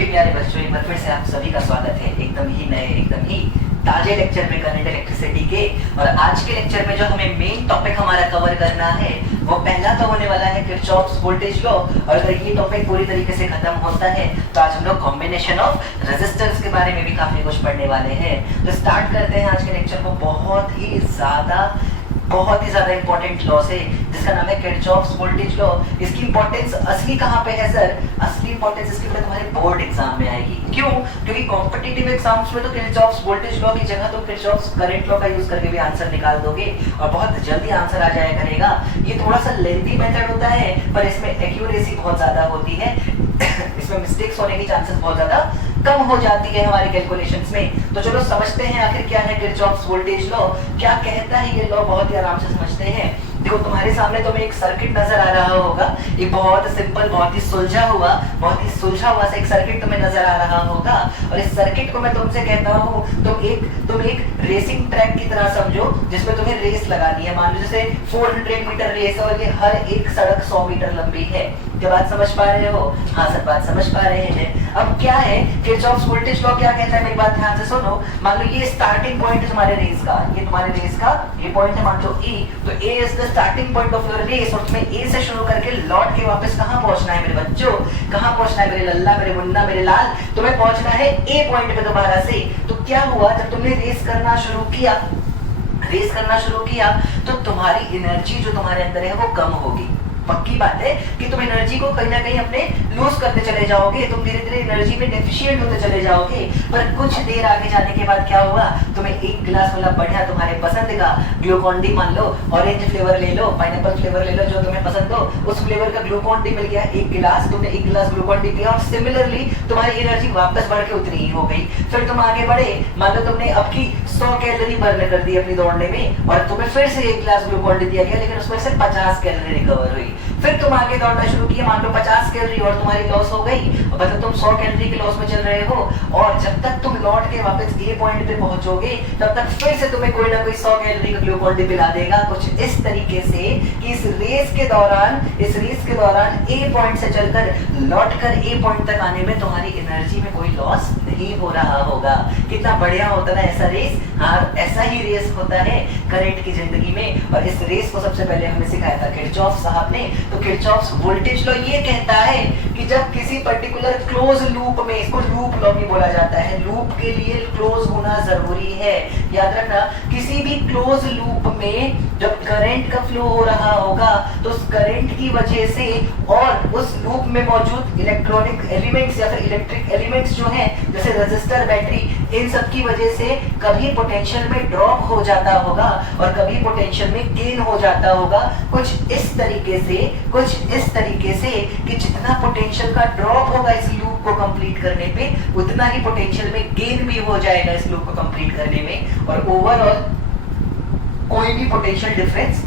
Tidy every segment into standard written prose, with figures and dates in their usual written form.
सभी प्यारे बच्चों, एक बार फिर से आप सभी का स्वागत है एकदम ही नए, एकदम ही ताजे लेक्चर में करंट इलेक्ट्रिसिटी के। और आज के लेक्चर में जो हमें मेन टॉपिक हमारा कवर करना है वो पहला तो होने वाला है किरचॉफ्स वोल्टेज लॉ। और अगर ये टॉपिक पूरी तरीके से खत्म होता है तो आज हम लोग कॉम्बिनेशन ऑफ रेजिस्टर्स के बारे में भी काफी कुछ पढ़ने वाले हैं। तो स्टार्ट करते हैं आज के लेक्चर को बहुत ही ज्यादा इंपॉर्टेंट लॉ से, जिसका नाम है किरचॉफ्स वोल्टेज लॉ। इसकी इंपॉर्टेंस असली कहाँ पे है सर? असली इंपॉर्टेंस इसकी तुम्हारे बोर्ड एग्जाम में आएगी। क्यों? क्योंकि कॉम्पिटिटिव एग्जाम्स में तो किरचॉफ्स वोल्टेज लॉ की जगह तुम किरचॉफ्स करंट लॉ का यूज करके भी आंसर निकाल दोगे और बहुत जल्दी आंसर आ जाया करेगा। ये थोड़ा सा लेंथी मेथड होता है पर इसमें एक्यूरेसी बहुत ज्यादा होती है इसमें मिस्टेक्स होने की चांसेस बहुत ज्यादा कम हो जाती है हमारे कैलकुलेशंस में। तो चलो समझते हैं आखिर क्या है किरचॉफ्स वोल्टेज लॉ, क्या कहता है ये लॉ, बहुत ही आराम से समझते हैं। देखो तुम्हारे सामने तुम्हें एक सर्किट नजर आ रहा होगा, ये बहुत सिंपल, बहुत ही सुलझा हुआ सा एक सर्किट तुम्हें नजर आ रहा होगा। और इस सर्किट को मैं तुमसे कहता हूँ तुम एक रेसिंग ट्रैक की तरह समझो, जिसमें तुम्हें रेस लगानी है। मान लो जैसे 400 मीटर रेस है और ये हर एक सड़क 100 मीटर लंबी है। क्या बात समझ पा रहे हो? हाँ सर, बात समझ पा रहे हैं। अब क्या है किरचॉफ्स वोल्टेज लॉ क्या कहता है, मेरी बात ध्यान से सुनो। मान लो ये स्टार्टिंग पॉइंट है तुम्हारे रेस का, ये तुम्हारे रेस का ये पॉइंट है, मान लो E। तो A is the starting point of your race और तुम्हें A से शुरू करके लौट के वापस कहाँ पहुंचना है मेरे बच्चों? कहाँ पहुंचना है मेरे लल्ला, मेरे मुन्ना, मेरे लाल? तुम्हें पहुंचना है A पॉइंट पे दोबारा से। तो क्या हुआ, जब तुमने रेस करना शुरू किया तो तुम्हारी एनर्जी जो तुम्हारे अंदर है वो कम होगी। पक्की बात है कि तुम एनर्जी को कहीं ना कहीं अपने लूज करते चले जाओगे, तुम धीरे धीरे एनर्जी में डेफिशिएंट होते चले जाओगे। पर कुछ देर आगे जाने के बाद क्या होगा, तुम्हें एक गिलास वाला बढ़िया तुम्हारे पसंद का ग्लूकॉन डी, मान लो ऑरेंज फ्लेवर ले लो, पाइनएप्पल फ्लेवर ले लो, जो तुम्हें पसंद हो उस फ्लेवर का ग्लूकॉन डी मिल गया एक गिलास, तुमने एक गिलास ग्लूकॉन डी पिया और सिमिलरली तुम्हारी एनर्जी वापस बढ़ के उतनी ही हो गई। फिर तुम आगे बढ़े, मान लो तुमने अब की 100 कैलोरी बर्न कर दी अपनी दौड़ने में और तुम्हें फिर से एक गिलास ग्लूकॉन डी दिया गया, लेकिन उसमें से 50 कैलोरी रिकवर हुई। फिर तुम आगे दौड़ना शुरू किया, मान लो 50 कैलोरी और तुम्हारी लॉस हो गई, मतलब तुम 100 कैलोरी के लॉस में चल रहे हो। और जब तक तुम लौट के वापस ए पॉइंट पे पहुंचोगे तब तक फिर से तुम्हें कोई ना कोई 100 कैलोरी का ग्लूकॉन डी पिला देगा। कुछ इस तरीके से कि इस रेस के दौरान ए पॉइंट से चलकर लौटकर ए पॉइंट तक आने में तुम्हारी एनर्जी में कोई लॉस नहीं हो रहा होगा। कितना बढ़िया होता है ऐसा रेस। हाँ, ऐसा ही रेस होता है करंट की जिंदगी में। और इस रेस को सबसे पहले हमें सिखाया था किरचॉफ साहब ने। तो किरचॉफ्स वोल्टेज लॉ ये कहता है कि जब किसी पर्टिकुलर क्लोज लूप में, इसको लूप लॉ भी बोला जाता है, लूप के लिए क्लोज होना जरूरी है। याद रखना, किसी भी क्लोज लूप में जब करंट का फ्लो हो रहा होगा तो उस करंट की वजह से और उस लूप में मौजूद इलेक्ट्रॉनिक एलिमेंट्स या फिर इलेक्ट्रिक एलिमेंट्स जो हैं, जैसे रेजिस्टर, बैटरी, इन सब की वजह से कभी पोटेंशियल में ड्रॉप हो जाता होगा और कभी पोटेंशियल में गेन हो जाता होगा। कुछ इस तरीके से कि जितना पोटेंशियल का ड्रॉप होगा इस लूप को कंप्लीट करने पे, उतना ही पोटेंशियल में गेन भी हो जाएगा इस लूप को कंप्लीट करने में। और ओवरऑल कोई भी पोटेंशियल डिफरेंस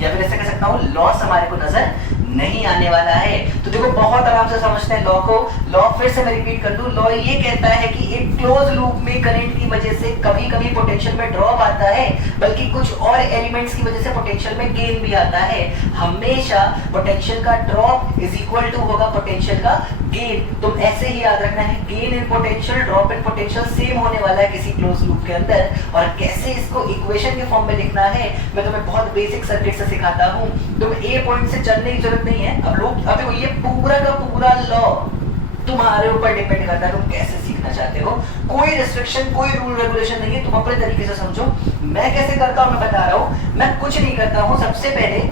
या फिर ऐसे कह सकता हूँ लॉस हमारे को नजर नहीं आने वाला है। तो देखो बहुत आराम से समझते हैं लॉ को। लॉ फिर से मैं रिपीट कर दूं, लॉ ये कहता है कि एक क्लोज लूप में करंट की वजह से कभी कभी पोटेंशियल में ड्रॉप आता है, बल्कि कुछ और एलिमेंट्स की वजह से पोटेंशियल में गेन भी आता है। हमेशा पोटेंशियल का ड्रॉप इज इक्वल टू होगा पोटेंशियल का गेन। तुम ऐसे ही याद रखना है, gain in potential, drop in potential same होने वाला है किसी क्लोज लूप के अंदर। और कैसे इसको इक्वेशन के फॉर्म में लिखना है मैं तुम्हें बहुत बेसिक सर्किट से सिखाता हूँ। तुम ए पॉइंट से चलने की जरूरत नहीं है। अब ये पूरा का पूरा लॉ तुम्हारे ऊपर डिपेंड करता है, तुम कैसे सीखना चाहते हो। कोई रिस्ट्रिक्शन, कोई रूल रेगुलेशन नहीं है, तुम अपने तरीके से समझो। मैं कैसे करता हूं मैं बता रहा हूं। मैं कुछ नहीं करता हूं, सबसे पहले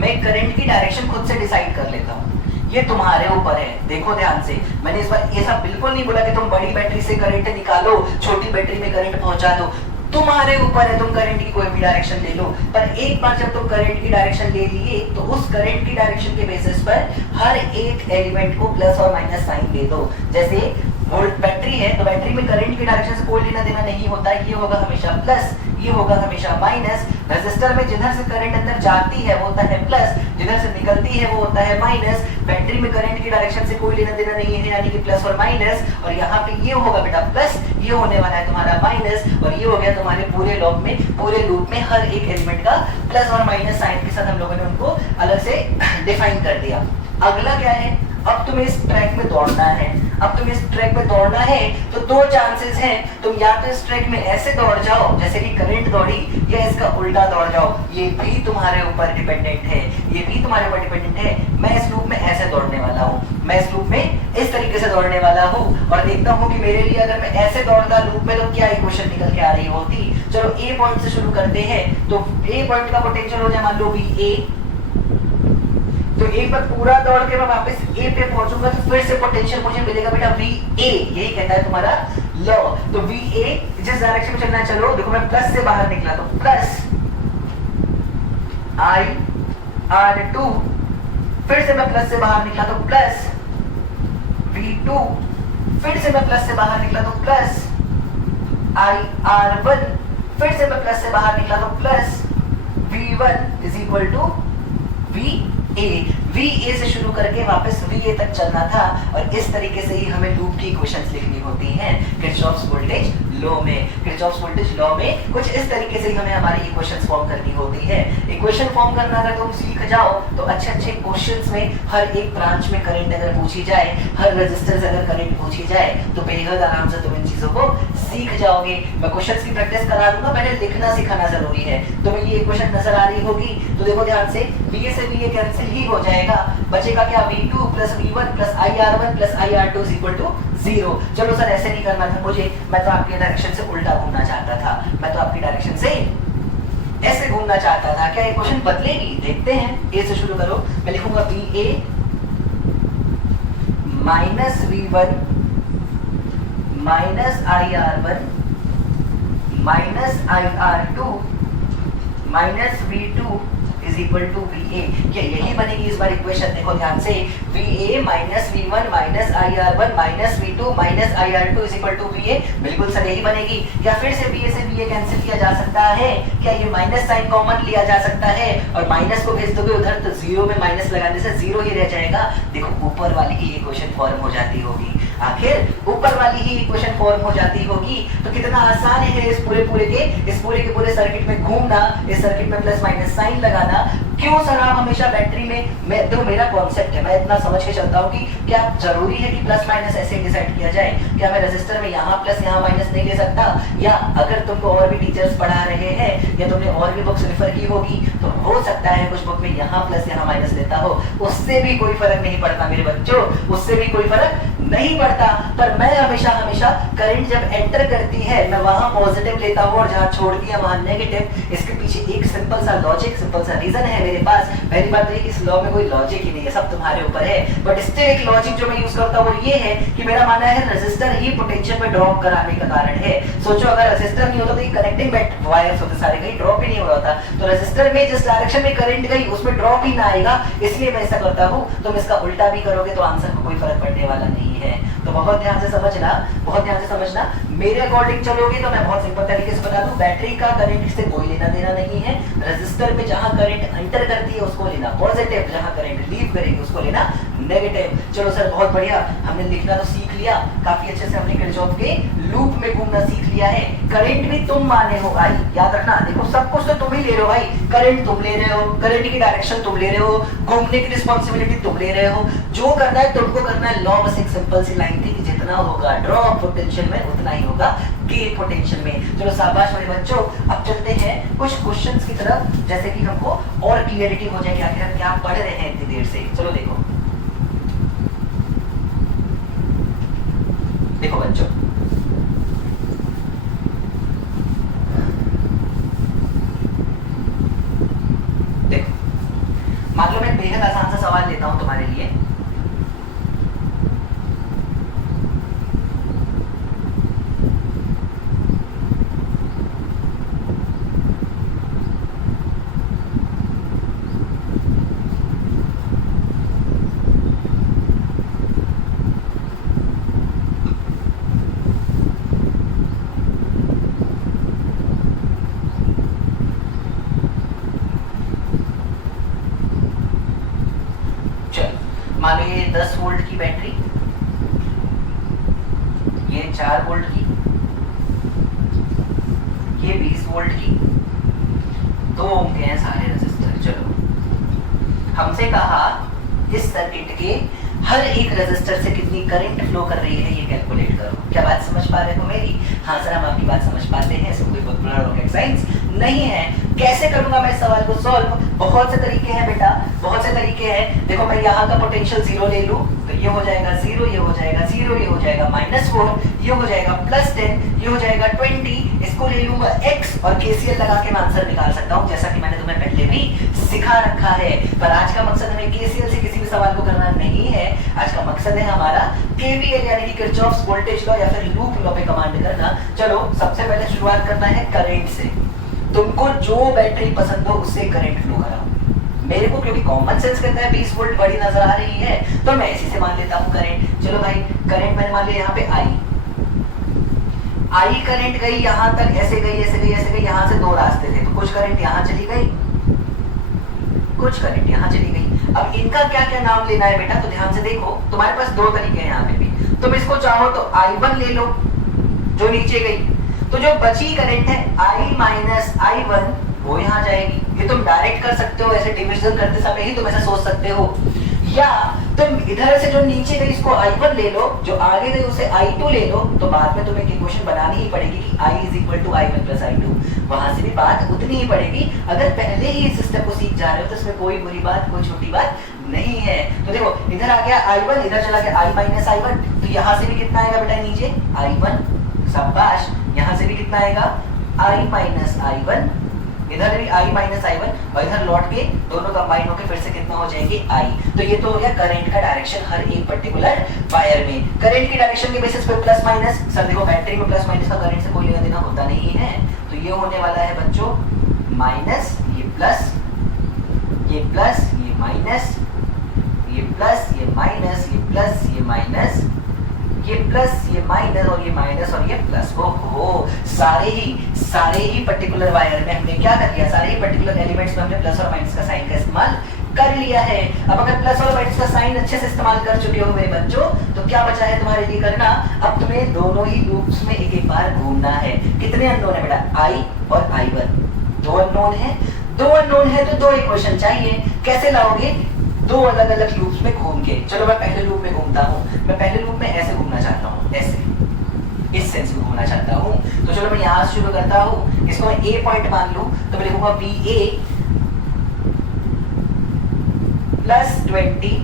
मैं करंट की डायरेक्शन खुद से डिसाइड कर लेता हूं। ये तुम्हारे ऊपर है, देखो ध्यान से। मैंने इस बार ऐसा बिल्कुल नहीं बोला कि तुम बड़ी बैटरी से करंट निकालो, छोटी बैटरी में करंट पहुंचा दो। तुम्हारे ऊपर है, तुम करंट की कोई भी डायरेक्शन ले लो। पर एक बार जब तुम करंट की डायरेक्शन ले लिए तो उस करंट की डायरेक्शन के बेसिस पर हर एक एलिमेंट को प्लस और माइनस साइन दे दो। जैसे वोल्ट बैटरी है तो बैटरी में करंट की डायरेक्शन से कोई लेना देना नहीं होता, ये होगा हमेशा प्लस, ये होगा हमेशा माइनस। रेजिस्टर में जिधर से करंट अंदर जाती है वो होता है प्लस, जिधर से निकलती है वो होता है माइनस। बैटरी में करंट की डायरेक्शन से कोई लेना देना नहीं है, यानी कि प्लस और माइनस। और यहाँ पे ये होगा बेटा प्लस, ये होने वाला है तुम्हारा माइनस, और ये हो गया तुम्हारे पूरे लूप में हर एक एलिमेंट का प्लस और माइनस साइन के साथ हम लोगों ने उनको अलग से डिफाइन कर दिया। अगला क्या है, अब तुम्हें इस ट्रैक में दौड़ना है। अब तुम्हें इस ट्रैक में दौड़ना है तो दो चांसेस हैं, तुम या तो इस ट्रैक में ऐसे दौड़ जाओ जैसे कि करंट दौड़ी, या इसका उल्टा दौड़ जाओ। ये भी तुम्हारे ऊपर डिपेंडेंट है, ये भी तुम्हारे ऊपर डिपेंडेंट है। मैं इस लूप में ऐसे दौड़ने वाला हूँ, मैं इस लूप में इस तरीके से दौड़ने वाला हूँ और देखता हूँ कि मेरे लिए अगर मैं ऐसे दौड़ता लूप में तो क्या इक्वेशन निकल के आ रही होती। चलो ए पॉइंट से शुरू करते हैं। तो ए पॉइंट का पोटेंशियल हो जाए मान लो वी ए, तो एक बार पूरा दौड़ के मैं वापस ए पे पहुंचूंगा तो फिर से पोटेंशियल मुझे मिलेगा बेटा वी ए, यही कहता है तुम्हारा लॉ। तो वी ए जिस डायरेक्शन में चलना है, चलो देखो मैं प्लस से बाहर निकला तो प्लस आई आर टू, फिर से मैं प्लस से बाहर निकला तो प्लस वी टू, फिर से मैं प्लस से बाहर निकला तो प्लस आई आर वन, फिर से मैं प्लस से बाहर निकला तो plus V one is equal to V A. V A से शुरू करके वापस वी ए तक चलना था और इस तरीके से ही हमें लूप की इक्वेशंस लिखनी होती हैं किरचॉफ्स वोल्टेज लॉ में। किरचॉफ्स वोल्टेज लॉ में कुछ इस तरीके से ही हमें हमारी इक्वेशंस फॉर्म करनी होती है। इक्वेशन फॉर्म करना अगर तुम सीख जाओ तो अच्छे अच्छे क्वेश्चंस में हर एक ब्रांच में करंट अगर पूछी जाए, हर रजिस्टर से अगर करंट पूछी जाए तो बेहद आराम से तुम इन चीजों को सीख जाओगे। मैं क्वेश्चंस की प्रैक्टिस करा दूंगा, पहले लिखना सिखाना जरूरी है। तुम्हें ये इक्वेशन नजर आ रही होगी तो देखो ध्यान से, वी ए से वी ए कैंसिल ही हो जाएगा, बचेगा क्या v2 plus v1 plus ir1 plus ir2 is equal to 0। चलो सर ऐसे नहीं करना था मुझे, मैं तो आपके डायरेक्शन से उल्टा घूमना चाहता था, मैं तो आपकी डायरेक्शन से ऐसे घूमना चाहता था। क्या इक्वेशन बदलेगी? देखते हैं। ए से शुरू करो, मैं लिखूंगा va minus v1 minus ir1 minus ir2 minus v2 is equal to V A. क्या यही बनेगी इस बार इक्वेशन? देखो ध्यान से, V A minus V one minus I R one minus V two minus I R two is equal to V A. बिल्कुल sir यही बनेगी। या फिर से वी ए से वी ए कैंसिल किया जा सकता है? क्या ये माइनस साइन कॉमन लिया जा सकता है और माइनस को भेज दोगे उधर तो जीरो में माइनस लगाने से जीरो ही रह जाएगा। देखो ऊपर वाली ही इक्वेशन फॉर्म हो जाती होगी, आखिर ऊपर वाली ही इक्वेशन फॉर्म हो जाती होगी। तो कितना आसान है इस पूरे के पूरे सर्किट में घूमना, इस सर्किट में प्लस माइनस साइन लगाना। क्यों सर आप हमेशा बैटरी में, मैं देखो मेरा कॉन्सेप्ट है, मैं इतना समझ के चलता हूँ कि क्या जरूरी है कि प्लस माइनस ऐसे डिसाइड किया जाए? क्या मैं रेजिस्टर में यहाँ प्लस यहाँ माइनस नहीं ले सकता? या अगर तुमको और भी टीचर्स पढ़ा रहे हैं या तुमने और भी बुक्स रेफर की होगी तो हो सकता है कुछ बुक में यहाँ प्लस यहाँ माइनस लेता हो, उससे भी कोई फर्क नहीं पड़ता मेरे बच्चों, उससे भी कोई फर्क नहीं पड़ता। पर मैं हमेशा करंट जब एंटर करती है मैं वहां पॉजिटिव लेता हूँ और जहाँ छोड़ती है वहां नेगेटिव। इसके पीछे एक सिंपल सा लॉजिक, सिंपल सा रीजन है मेरे पास। पहली बात तो ये कि इस लॉ में कोई लॉजिक ही नहीं है, सब तुम्हारे ऊपर है। बट स्टिल एक लॉजिक जो मैं यूज करता हूँ वो ये है कि मेरा मानना है रेजिस्टर ही पोटेंशियल में ड्रॉप कराने का कारण है। सोचो अगर रेजिस्टर नहीं होता तो ये कनेक्टिंग वायर्स होते सारे, कहीं ड्रॉप ही नहीं हो रहा था। तो रेजिस्टर में जिस डायरेक्शन में करंट गई उसमें ड्रॉप ही ना आएगा, इसलिए मैं ऐसा करता हूँ। तुम इसका उल्टा भी करोगे तो आंसर को कोई फर्क पड़ने वाला नहीं है। तो बहुत ध्यान से समझना, बहुत ध्यान से समझना। मेरे अकॉर्डिंग चलोगे तो मैं बहुत सिंपल तरीके से बता दूं, बैटरी का करंट से कोई लेना देना नहीं है। रेजिस्टर में जहां करंट एंटर करती है उसको लेना पॉजिटिव, जहां करंट लीव करेगी उसको लेना नेगेटिव। चलो सर बहुत बढ़िया, हमने लिखना तो सीख लिया, काफी अच्छे से हमने किरचॉफ के लूप में घूमना सीख लिया है। करंट भी तुम माने हो भाई, याद रखना। देखो सब कुछ तो तुम ही ले रहे हो भाई, करंट तुम ले रहे हो, करंट की डायरेक्शन तुम ले रहे हो, घूमने की रिस्पॉन्सिबिलिटी तुम ले रहे हो। जो करना है तुमको करना है। लॉ बस एक सिंपल सी लाइन थी कि जितना होगा ड्रॉप पोटेंशियल में उतना ही होगा गेन पोटेंशियल में। चलो शाबाश मेरे बच्चों, अब चलते हैं कुछ क्वेश्चंस की तरफ, जैसे कि हमको और क्लियरिटी हो जाए कि आखिर हम क्या पढ़ रहे हैं इतनी देर से। चलो देखो देखो बच्चों, देखो मान लो मैं बेहद आसान सा सवाल लेता हूं तुम्हारे लिए। मान लो ये 10 वोल्ट की बैटरी, ये 4 वोल्ट की, ये 20 वोल्ट की, 2 ओम के हैं सारे रेजिस्टर। चलो हमसे कहा इस सर्किट के हर एक रेजिस्टर से कितनी करंट फ्लो कर रही है ये कैलकुलेट करो। क्या बात समझ पा रहे हो मेरी? हाँ सर, हम आपकी बात समझ पाते हैं, इसमें कोई बहुत बड़ा रॉकेट साइंस नहीं है। कैसे करूंगा मैं इस सवाल को सॉल्व? बहुत से तरीके हैं बेटा, बहुत से तरीके हैं। देखो मैं यहाँ का पोटेंशियल 0 ले लूं तो ये हो जाएगा 0, ये हो जाएगा 0, ये हो जाएगा -4, ये हो जाएगा +10, ये हो जाएगा 20। इसको ले लूंगा x और KCL लगा के मैं आंसर निकाल सकता हूँ, जैसा कि मैंने तुम्हें पहले भी सिखा रखा है। पर आज का मकसद हमें KCL से किसी भी सवाल को करना नहीं है। आज का मकसद है हमारा KVL यानी कि किरचॉफ्स वोल्टेज लॉ या फिर लूप लॉ पे कमांड करना। चलो सबसे पहले शुरुआत करना है करंट से। तुमको जो बैटरी पसंद हो उससे करंट फ्लो कराओ। मेरे को क्योंकि कॉमन सेंस कहता है 20 वोल्ट बड़ी नजर आ रही है तो मैं इसी से मान लेता हूँ करंट। चलो भाई करंट मैंने मान लिया यहाँ पे आई करंट गई यहाँ तक, ऐसे गई ऐसे गई ऐसे गई, यहाँ से दो रास्ते थे तो कुछ करंट यहाँ चली गई, कुछ करंट यहाँ चली गई। अब इनका क्या क्या नाम लेना है बेटा, तो ध्यान से देखो, तुम्हारे पास दो तरीके हैं यहाँ पे भी। तुम इसको चाहो तो I1 ले लो जो नीचे गई, तो जो बची करंट है I- I1 वो यहाँ जाएगी। ये तुम डायरेक्ट कर सकते हो, ऐसे डिविजन करते समय ही तुम ऐसा सोच सकते हो, या तुम इधर से जो नीचे गई इसको I1 ले लो, जो आगे गई उसे I2 ले लो। तो बाद में तुम्हें इक्वेशन बनानी ही पड़ेगी कि I = I1 + I2। वहां से भी बात उतनी ही पड़ेगी। अगर पहले ही इस सिस्टम को सीख जा रहे हो तो इसमें कोई बुरी बात, कोई छोटी बात नहीं है। तो देखो इधर आ गया I1, इधर चला गया I- I1, तो यहाँ से भी कितना आएगा बेटा नीचे I1, शाबाश। यहाँ से भी कितना आएगा I- I1, इधर भी I- I1 और इधर लौट के दोनों कंबाइन होके फिर से कितना हो जाएंगे I। तो ये तो हो गया करंट का डायरेक्शन हर एक पर्टिकुलर वायर में। करंट की डायरेक्शन के बेसिस पे प्लस माइनस, सर देखो बैटरी में प्लस माइनस का करंट से कोई लेना देना होता नहीं है, तो ये होने वाला है बच्चों माइनस, ये प्लस, ये प्लस, ये माइनस, ये प्लस, ये माइनस, ये प्लस, ये माइनस, ये प्लस, ये माइनस और ये माइनस और ये प्लस। ओहो, सारे ही पर्टिकुलर वायर में हमने क्या कर लिया, सारे ही पर्टिकुलर एलिमेंट्स में हमने प्लस और माइनस का साइन का इस्तेमाल कर लिया है। अब अगर प्लस और माइनस का साइन अच्छे से इस्तेमाल कर चुके हो मेरे बच्चों, तो क्या बचा है तुम्हारे लिए करना, अब तुम्हें दोनों ही लूप्स में एक एक बार घूमना है। कितने अननोन है बेटा, I और I1, दो अननोन है, दो अननोन है तो दो इक्वेशन चाहिए। कैसे लाओगे, दो अलग अलग लूप्स में घूम के। चलो मैं पहले लूप में घूमता हूँ, मैं पहले लूप में ऐसे घूमना चाहता हूँ, ऐसे इस सेंस में घूमना चाहता हूँ। तो चलो मैं यहाँ से शुरू करता हूँ, इसको मैं A पॉइंट मान लूँ तो मैं लिखूंगा VA +20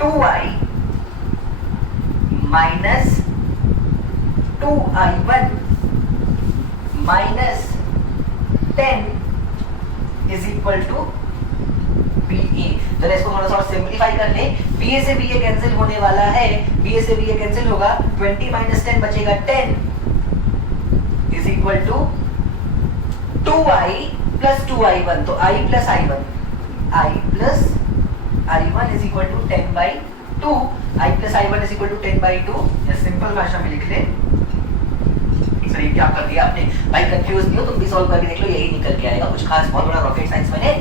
-2I -2I1 -10 = BA। तो इसको थोड़ा सा सिंपलीफाई कर ले, BA से BA कैंसिल होने वाला है, BA से BA कैंसिल होगा, 20 - 10 बचेगा 10 = 2I + 2I1। तो I + I1 = 10/2, I + I1 = 10/2। या सिंपल भाषा में लिख ले। सर ये क्या कर दिया आपने भाई, कंफ्यूज नहीं हो, तुम भी सॉल्व करके देख लो, यही निकल के आएगा। कुछ खास बहुत बड़ा रॉकेट साइंस मैंने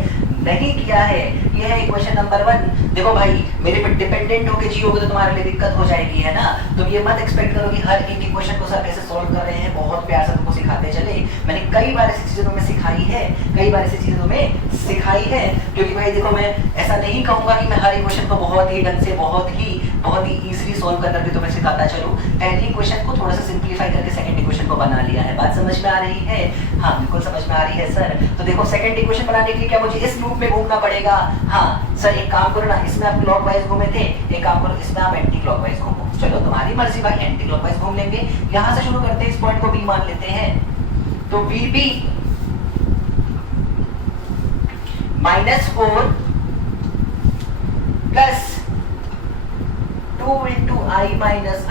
नहीं किया है। ये है इक्वेशन नंबर 1। देखो भाई मेरे पे डिपेंडेंट होके जियोगे तो तुम्हारे लिए दिक्कत हो जाएगी, है ना। तुम ये मत एक्सपेक्ट करो कि हर एक इक्वेशन को सर कैसे सॉल्व कर रहे हैं, बहुत प्यार से तुमको सिखाते चले। मैंने कई बार ऐसी चीजें तुम्हें सिखाई है, कई बार ऐसी चीजें तुम्हें सिखाई है, क्योंकि भाई देखो मैं ऐसा नहीं कहूंगा कि मैं हर इक्वेशन को बहुत ही ढंग से बहुत ही इजीली सॉल्व करके तुम्हें सिखाता चलूं। पहली इक्वेशन को थोड़ा सा सिंपलीफाई करके सेकंड इक्वेशन को बना लिया है। बात समझ में आ रही है? हाँ बिल्कुल समझ में आ रही है सर। तो देखो सेकंड इक्वेशन बनाने के लिए क्या मुझे इस लूप में घूमना पड़ेगा? हाँ सर एक काम करो ना, इसमें आप क्लॉकवाइज घूमे थे, एक काम करो इसमें आप एंटी क्लॉकवाइज घूमो। चलो तुम्हारी मर्जी भाई, एंटी क्लॉकवाइज घूम लेंगे। यहाँ से शुरू करते हैं, इस पॉइंट को B मान लेते हैं। तो VB -4 plus 2 × I -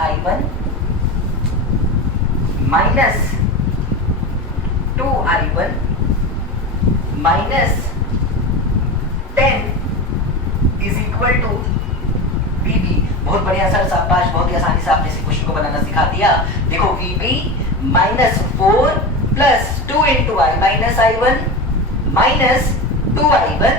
I1 minus 2I1 -10 = VB। बहुत बढ़िया सर, शाबाश, बहुत ही आसानी से आपने इस क्वेश्चन को बनाना सिखा दिया। देखो VB -4 plus 2 × I - I1 minus 2I1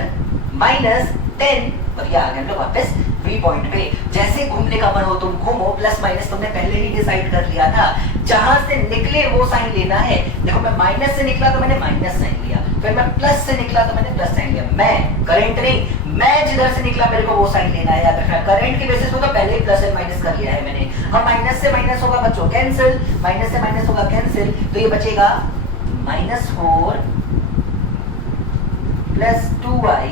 -10, और ये आ गया हम वापस B पॉइंट पे। जैसे घूमने का मन हो तुम घूमो, प्लस माइनस तुमने पहले ही डिसाइड कर लिया था, जहां से निकले वो साइन लेना है। देखो मैं माइनस से निकला तो मैंने माइनस साइन लिया, फिर मैं प्लस से निकला तो मैंने प्लस साइन लिया, मैं करंट नहीं, मैं जिधर से निकला मेरे को वो साइन लेना है, याद रखना। करंट के बेसिस पे तो पहले ही प्लस एंड माइनस कर लिया है मैंने। अब माइनस से माइनस होगा बच्चों कैंसिल, माइनस से माइनस होगा कैंसिल, तो ये बचेगा -4 plus 2i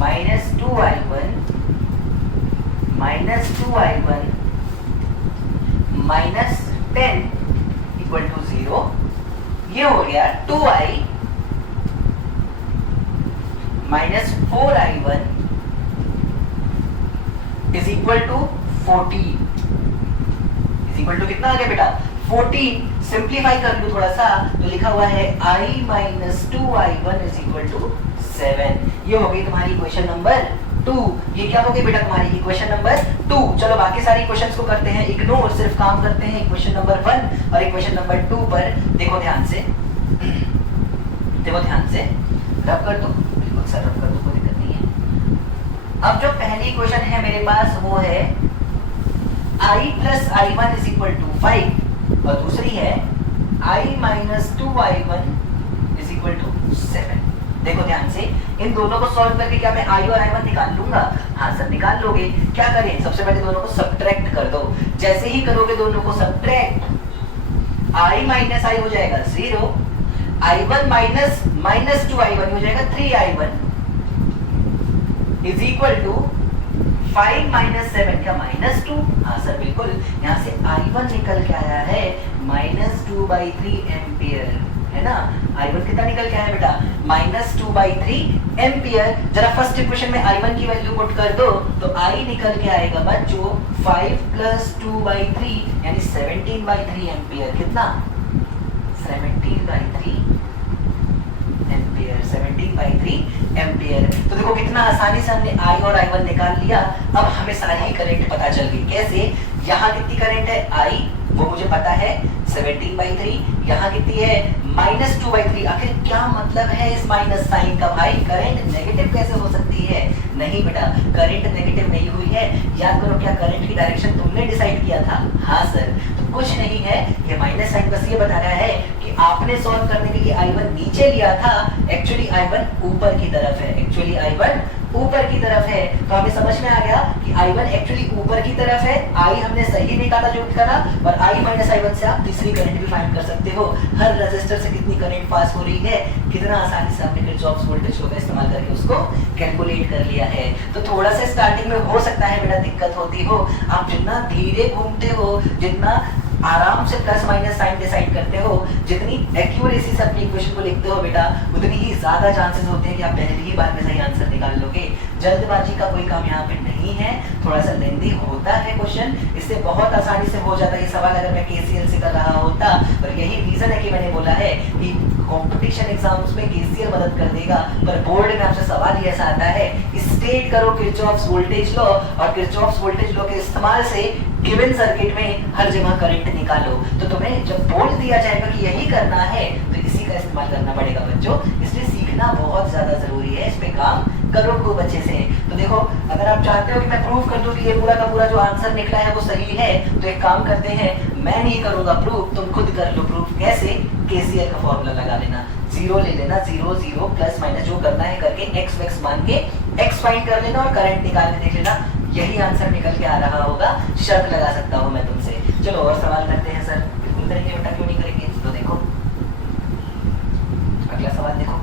minus 2i1 minus 2i1 minus 10 equal to 0। ये हो गया 2i minus 4i1 is equal to 14। Is equal to कितना आ गया बेटा 14। सिंप्लीफाई कर लूं थोड़ा सा तो लिखा हुआ है i minus 2i1 is equal to 7। ये हो गई तुम्हारी इक्वेशन नंबर 2। ये क्या हो गई बेटा तुम्हारी इक्वेशन नंबर 2। चलो बाकी सारी इक्वेशंस को करते हैं इग्नोर, सिर्फ काम करते हैं इक्वेशन नंबर 1 और इक्वेशन नंबर 2 पर। देखो ध्यान से, देखो ध्यान से, रब कर दो, बिल्कुल सर रब कर दो, कोई दिक्कत नहीं है। अब जो पहली इक्वेशन है मेरे पास वो है i plus i1 is equal to 5 और दूसरी है i minus 2i1 is equal to 7। देखो ध्यान से, इन दोनों को सॉल्व करके क्या मैं i और i1 निकाल लूंगा? हाँ सर निकाल लोगे। क्या करें, सबसे पहले दोनों को सब्ट्रैक्ट कर दो। जैसे ही करोगे दोनों को सब्ट्रैक्ट, i माइनस i हो जाएगा 0, i1 माइनस माइनस 2i1 हो जाएगा 3i1 is equal to 5 minus 7 क्या -2? हाँ सर बिल्कुल, यहाँ से i1 निकल के आया है -2/3 एम्पियर, है ना। i1 कितना निकल के आया बेटा -2/3 एम्पियर। जरा फर्स्ट इक्वेशन में i1 की वैल्यू पुट कर दो तो i निकल के आएगा बच्चों 5 प्लस 2/3 यानी 17/3 एम्पियर। कितना 17/3 एम्पियर, 17/3 एम्पियर। तो देखो कितना आसानी से हमने i और i1 निकाल लिया। अब हमें सारी करंट पता चल गई। कैसे? यहाँ कितनी करंट है i वो मुझे पता है 17/3, यहाँ कितनी है -2/3। आखिर क्या मतलब है इस माइनस साइन का भाई? करंट नेगेटिव कैसे हो सकती है? नहीं बेटा करंट नेगेटिव नहीं हुई है। याद करो क्या करंट की डायरेक्शन तुमने डिसाइड किया था? हाँ सर। तो कुछ नहीं है, ये माइनस साइन बस ये बता रहा है कि आपने सॉल्व करने के लिए i1 नीचे लिया था, एक्चुअली i1 ऊपर की तरफ है। एक्चुअली i1 ऊपर की तरफ है। तो हमें समझ में आ गया कि i1 एक्चुअली ऊपर की तरफ है। i हमने सही निकाला जो करा, और i माइनस i1 से आप तीसरी करंट भी फाइंड कर सकते हो। हर रेजिस्टर से कितनी करंट पास हो रही है, कितना आसानी से आपने किरचॉफ्स वोल्टेज लॉ का इस्तेमाल करके उसको कैलकुलेट कर लिया है। तो थोड़ा सा स्टार्टिंग में हो सकता है बेटा दिक्कत होती हो। आप जितना धीरे घूमते हो, जितना आराम से प्लस माइनस साइन डिसाइड करते हो, जितनी एक्यूरेसी से अपनी इक्वेशन को लिखते हो बेटा, उतनी ही ज्यादा चांसेस होते हैं कि आप पहली ही बार में सही आंसर निकाल लोगे। जल्दबाजी का कोई काम यहाँ पे नहीं है। थोड़ा सा लेंदी होता है क्वेश्चन, इससे बहुत आसानी से हो जाता है ये सवाल अगर मैं केसीएल से कर रहा होता। और यही रीजन है कि मैंने बोला है कि कंपटीशन एग्जाम्स में केसीएल मदद कर देगा, पर बोर्ड में आपसे सवाल ही ऐसा आता है स्टेट करो किरचॉफ्स वोल्टेज लॉ, और किरचॉफ्स वोल्टेज लॉ के इस्तेमाल से गिवन सर्किट में हर जगह करंट निकालो। तो तुम्हें जब बोल दिया जाएगा कि यही करना है तो इसी का इस्तेमाल करना पड़ेगा बच्चों। इसलिए सीखना बहुत ज्यादा जरूरी है, इस पे काम करो खूब अच्छे से। तो देखो अगर आप चाहते हो कि मैं प्रूव कर दूं कि ये पूरा का पूरा जो आंसर निकला है वो सही है, तो एक काम करते हैं, मैं नहीं करूंगा प्रूफ, तुम खुद कर लो प्रूफ। कैसे? केसीएल का फॉर्मूला लगा लेना, 0 ले लेना, 0 0 प्लस माइनस जो करना है करके एक्स वेक्स मान के एक्स फाइंड कर लेना और करंट निकाल के देख लेना, यही आंसर निकल के आ रहा होगा। शर्त लगा सकता हूँ मैं तुमसे। चलो और सवाल करते हैं सर। बिल्कुल करेंगे बेटा, क्यों नहीं करेंगे? तो देखो अगला सवाल देखो।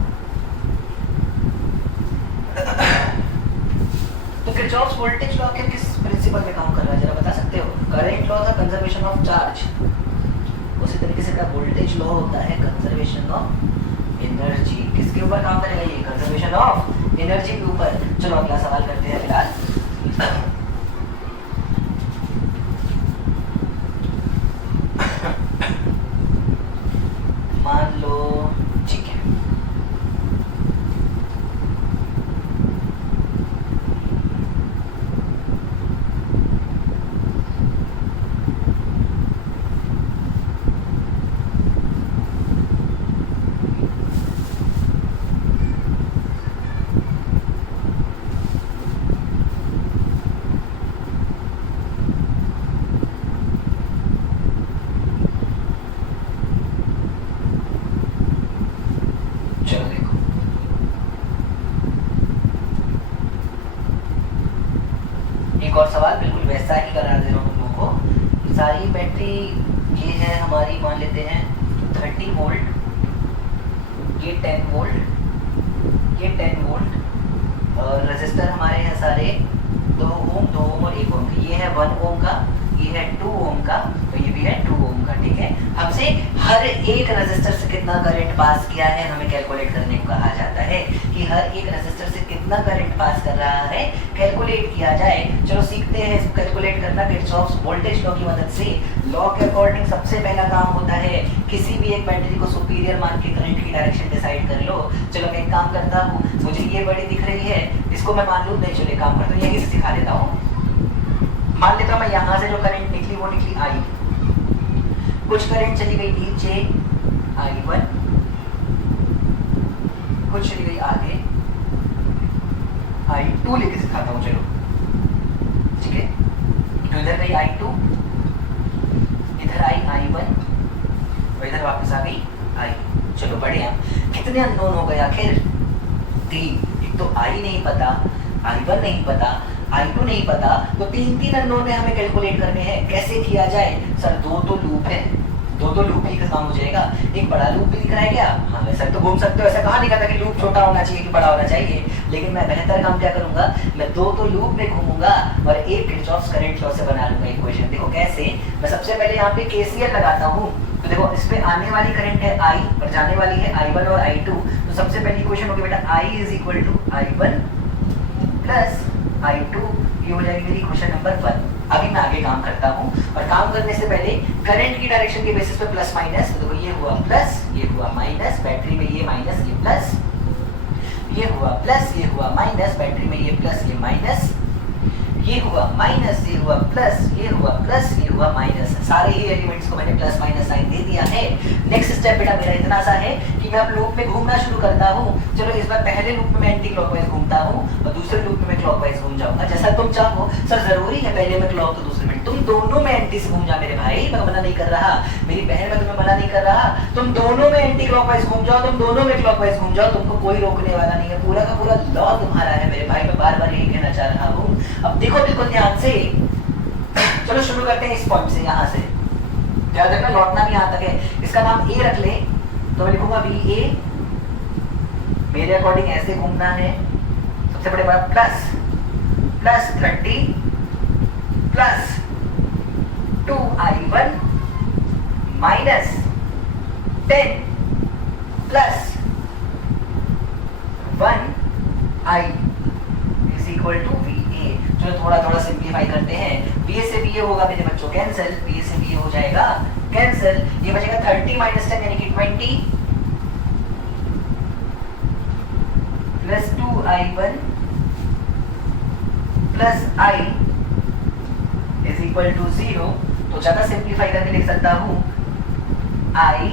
तो किरचॉफ्स वोल्टेज लॉ के किस प्रिंसिपल पे काम कर रहा है जरा बता सकते हो? करंट लॉ था कंजर्वेशन ऑफ चार्ज, उसी तरीके से का वोल्टेज लॉ होता है कंजर्वेशन ऑफ एनर्जी। किसके ऊपर काम करेगा ये? कंजर्वेशन ऑफ एनर्जी के ऊपर। चलो अगला सवाल करते हैं फिलहाल। मान लो ठीक है, एक और सवाल बिल्कुल वैसा ही करा दे रहा हूँ तुम लोगों को। सारी बैटरी ये है हमारी, मान लेते हैं 30 वोल्ट, ये 10 वोल्ट, ये 10 वोल्ट, और रजिस्टर हमारे हैं सारे 2 ओम और 1 ओम के। ये है 1 ओम का, ये है 2 ओम का, तो ये भी है 2 ओम का। ठीक है, हमसे हर एक रजिस्टर से कितना करंट पास किया है हमें कैलकुलेट करने को कहा जाता है, कि हर एक रजिस्टर से कितना करंट पास कर रहा है कैलकुलेट किया जाए। चलो सीखते हैं इसको कैलकुलेट करना किरचॉफ्स वोल्टेज लॉ की मदद से। लॉ के अकॉर्डिंग सबसे पहला काम होता है किसी भी एक बैटरी को सुपीरियर मान के करंट की डायरेक्शन डिसाइड कर लो। चलो मैं एक काम करता हूँ, मुझे ये बड़ी दिख रही है, इसको मैं मान लूँ, नहीं चलो काम करता हूँ, यहीं से सिखा देता हूँ। मान लेता हूँ मैं यहाँ से जो करंट निकली वो निकली आई, कुछ करंट चली गई नीचे I1, कुछ चली गई आगे I2, लेके सिखाता हूँ चलो। ठीक है, तो इधर गई I2, इधर आई I1 और इधर वापस आ गई I। चलो बढ़िया, कितने अननोन हो गए आखिर? 3। एक तो I नहीं पता, I1 नहीं पता, I2 नहीं पता, तो 3 अननोन में हमें कैलकुलेट करने हैं। कैसे किया जाए सर? 2 तो लूप है, 2 लूप ही का काम हो जाएगा। एक बड़ा लूप भी दिख रहा है क्या? हाँ वैसे तो घूम सकते हो, ऐसा कहाँ लिखा था कि लूप छोटा होना चाहिए कि बड़ा होना चाहिए, लेकिन मैं बेहतर काम क्या करूंगा, मैं 2 लूप में घूमूंगा और एक किरचॉफ्स करंट लॉ से बना लूंगा इक्वेशन। देखो कैसे, मैं सबसे पहले यहाँ पे KCL लगाता हूँ। तो देखो इस पे आने वाली करंट है I और जाने वाली है I1 और I2। तो सबसे पहली इक्वेशन होगी बेटा I is equal to I1 plus I2, ये हो जाएगी मेरी क्वेश्चन नंबर 1। अभी मैं आगे काम करता हूँ, और काम करने से पहले करंट की डायरेक्शन के बेसिस पे प्लस माइनस, तो देखो ये हुआ प्लस, ये हुआ माइनस, बैटरी में ये माइनस ये प्लस, ये हुआ प्लस, ये हुआ माइनस, बैटरी में ये प्लस ये माइनस, ये हुआ माइनस, ये हुआ प्लस, ये हुआ प्लस, ये हुआ माइनस। सारे ही एलिमेंट्स को मैंने प्लस माइनस साइन दे दिया है। नेक्स्ट स्टेप बेटा मेरा इतना सा है कि मैं अब लूप में घूमना शुरू करता हूँ। चलो इस बार पहले लूप में मैं एंटी क्लॉकवाइज घूमता हूँ और दूसरे लूप में मैं क्लॉकवाइज घूम जाऊंगा, जैसा तुम चाहो। सर जरूरी है पहले मैं क्लॉक तो दूसरे में? तुम दोनों में एंटी से घूम जा मेरे भाई, मैं मना नहीं कर रहा, मेरी बहन मैं तुम्हें मना नहीं कर रहा। तुम दोनों में एंटी क्लॉकवाइज घूम जाओ, तुम दोनों में क्लॉकवाइज घूम जाओ, तुमको कोई रोकने वाला नहीं है। पूरा का पूरा लॉ तुम्हारा है मेरे भाई, मैं बार बार यही कहना चाह रहा हूँ। अब देखो बिल्कुल ध्यान से, चलो शुरू करते हैं इस पॉइंट से, यहाँ से याद रखना, लौटना भी यहाँ तक है। इसका नाम ए रख ले, तो मैं लिखूंगा VA, मेरे अकॉर्डिंग ऐसे घूमना है। सबसे बड़े बात plus plus 30 plus 2I1 minus 10 plus 1I is equal to VA। चलो थोड़ा थोड़ा सिंप्लीफाई करते हैं। VA से VA होगा मेरे बच्चों कैंसिल, VA से VA हो जाएगा कैंसिल, ये बचेगा 30 माइनस 10 यानी कि 20 plus 2I1 plus I is equal to 0। तो ज्यादा सिंप्लीफाई करके लिख सकता हूँ I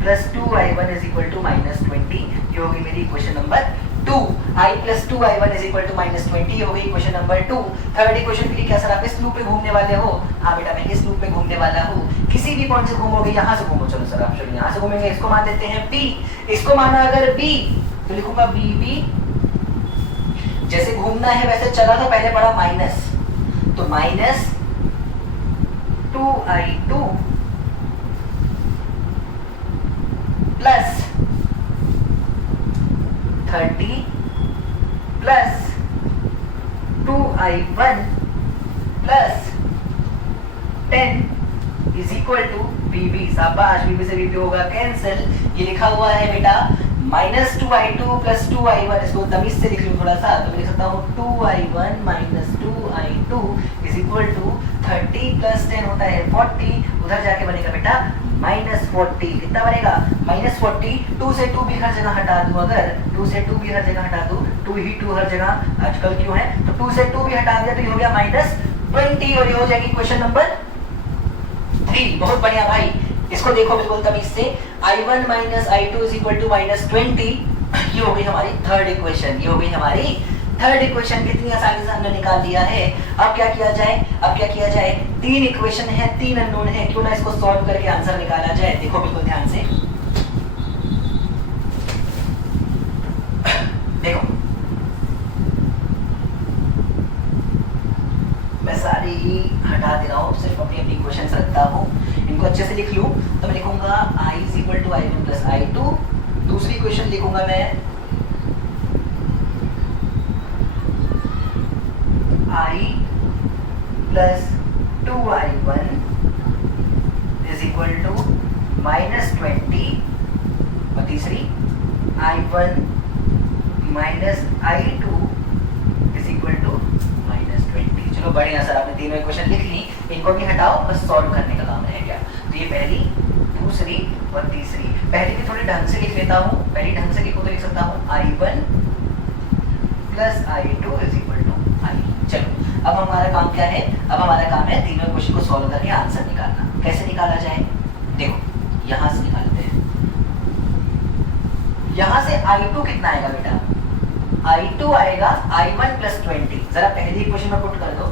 plus 2I1 is equal to minus 20। ये होगी मेरी equation number 2। I plus 2I1 is equal to minus 20 हो गई इक्वेशन नंबर 2। थर्ड इक्वेशन के लिए क्या सर आप इस लूप पे घूमने वाले हो? हाँ बेटा मैं इस लूप पे घूमने वाला हूँ। किसी भी पॉइंट से घूमोगे, यहाँ से घूमो। चलो सर आप चलो यहाँ से घूमेंगे, इसको मान लेते हैं B। इसको माना अगर B तो लिखूंगा BB। जैसे घूमना है वैसे चला, तो पहले पड़ा माइनस, तो minus 2I2 plus 30 plus 2I1 plus 10 is equal to BB। शाबाश, BB से BB होगा कैंसिल। ये लिखा हुआ है बेटा माइनस 2I2 प्लस 2I1, इसको तमीज से लिख लूँ थोड़ा सा, तो मैं लिख सकता हूँ 2I1 minus 2I2 is equal to 30 plus 10 होता है 40, उधर जाके बनेगा बेटा माइनस 40। कितना बनेगा? माइनस 40। 2 से 2 भी हर जगह हटा दूं, अगर 2 से 2 भी हर जगह हटा दूं, 2 ही 2 हर जगह आजकल क्यों है, तो 2 से 2 भी हटा दिया तो ये हो गया माइनस 20 और ये हो जाएगी क्वेश्चन नंबर 3। बहुत बढ़िया भाई, इसको देखो बिल्कुल तमीज से। I1 minus I2 is equal to minus 20। ये हो गई हमारी थर्ड इक्वेशन, ये हो गई हमारी थर्ड इक्वेशन। कितनी आसानी से हमने निकाल लिया है। अब क्या किया जाए? अब क्या किया जाए? 3 इक्वेशन है, 3 अननोन है, क्यों ना इसको सॉल्व करके आंसर निकाला जाए। देखो बिल्कुल ध्यान से, देखो लेता हूँ, इनको अच्छे से लिख लूँ तो मैं लिखूंगा I is equal to I1 plus I2। दूसरी इक्वेशन लिखूंगा मैं I plus 2I1 is equal to -20, और तीसरी I1 minus I2 is equal to -20। चलो बढ़िया सर, आपने तीनों इक्वेशन लिख ली, इनको भी हटाओ, बस सॉल्व करने का काम रह गया। तो ये पहली, दूसरी और तीसरी। पहली भी थोड़ी ढंग से लिख लेता हूँ, पहली ढंग से लिखूँ तो लिख सकता हूँ I1 plus I2 is equal to I। चलो अब हमारा काम क्या है, अब हमारा काम है तीनों इक्वेशन को सॉल्व करके आंसर निकालना। कैसे निकाला जाए, देखो यहाँ से निकालते हैं। यहाँ से I2 कितना आएगा बेटा, I2 आएगा I1 प्लस 20। जरा पहली इक्वेशन में पुट कर दो,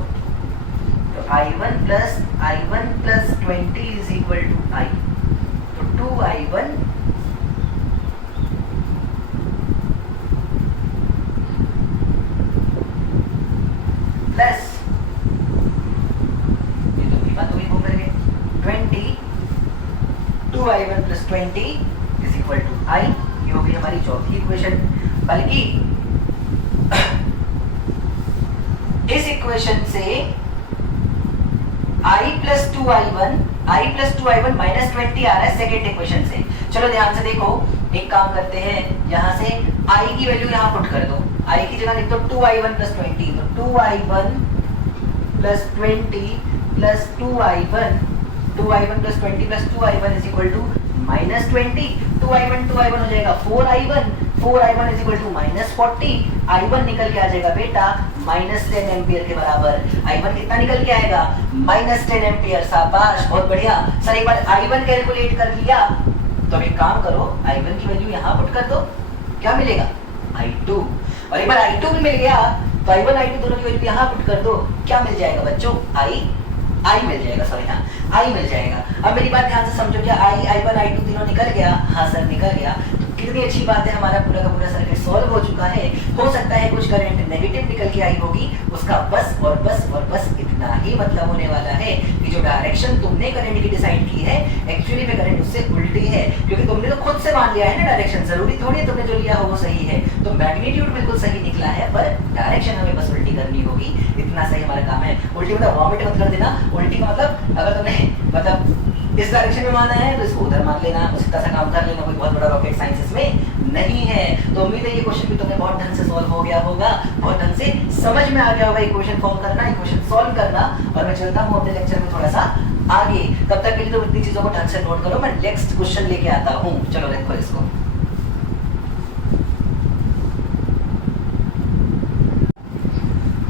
तो I1 plus 20 is equal to I। तो 2I1 प्लस, ये तो बात हुई घूम करके, 20, 2I1 plus 20 is equal to I। ये हो गई हमारी चौथी इक्वेशन। बल्कि इस इक्वेशन से I प्लस 2I1 माइनस 20 आ रहा है सेकेंड इक्वेशन से। चलो ध्यान से देखो, एक काम करते हैं, यहाँ से I की वैल्यू यहाँ पुट कर दो, I की जगह लिख दो 2I1 प्लस 20, तो 2I1 plus 20 plus 2I1 plus 20 plus 2I1 is equal to minus 20। 2I1 हो जाएगा 4I1 is equal to minus 40। I1 निकल के आ जाएगा बेटा -10 एम्पियर के बराबर। I1 कितना निकल के आएगा, -10 एम्पियर। शाबाश, बहुत बढ़िया सर। एक बार I1 कैलकुलेट कर लिया तो एक काम करो, I1 की वैल्यू यहाँ पुट कर दो, क्या मिलेगा I2। और एक बार I2 भी मिल गया तो I1 I2 दोनों की वैल्यू यहाँ पुट कर दो, क्या मिल जाएगा बच्चों, I मिल जाएगा, सॉरी हाँ I मिल जाएगा। अब मेरी बात ध्यान से समझो, क्या I1 I2 तीनों निकल गया, हाँ सर निकल गया। तो कितनी अच्छी बात है, हमारा पूरा का पूरा सर्किट सॉल्व हो चुका है। हो सकता है कुछ करंट नेगेटिव निकल के आई होगी, उसका बस और बस और बस इतना ही मतलब होने वाला है कि जो डायरेक्शन तुमने करंट की डिसाइड की है, एक्चुअली में करंट उससे उल्टी है, क्योंकि तुमने तो खुद से मान लिया है ना डायरेक्शन। जरूरी थोड़ी है तुमने जो लिया हो वो सही है, तो मैग्नीट्यूड बिल्कुल सही निकला है, पर डायरेक्शन हमें बस उल्टी करनी होगी, इतना सही हमारा काम है। उल्टी मतलब वॉमिट मत कर देना। उल्टी का मतलब अगर तुमने मतलब इस डायरेक्शन में माना है तो इसको उधर मान लेना, उसी तरह काम कर लेना, कोई बहुत बड़ा रॉकेट साइंस इसमें नहीं है। तो उम्मीद है ये क्वेश्चन भी तुम्हें बहुत ढंग से सॉल्व हो गया होगा, बहुत ढंग से समझ में आ गया होगा इक्वेशन फॉर्म करना, इक्वेशन सॉल्व करना। और मैं चलता हूँ अपने लेक्चर में थोड़ा सा आगे, तब तक के लिए तो इतनी चीजों को ढंग से नोट करो। मैं नेक्स्ट क्वेश्चन लेके आता हूँ, चलो देखो इसको।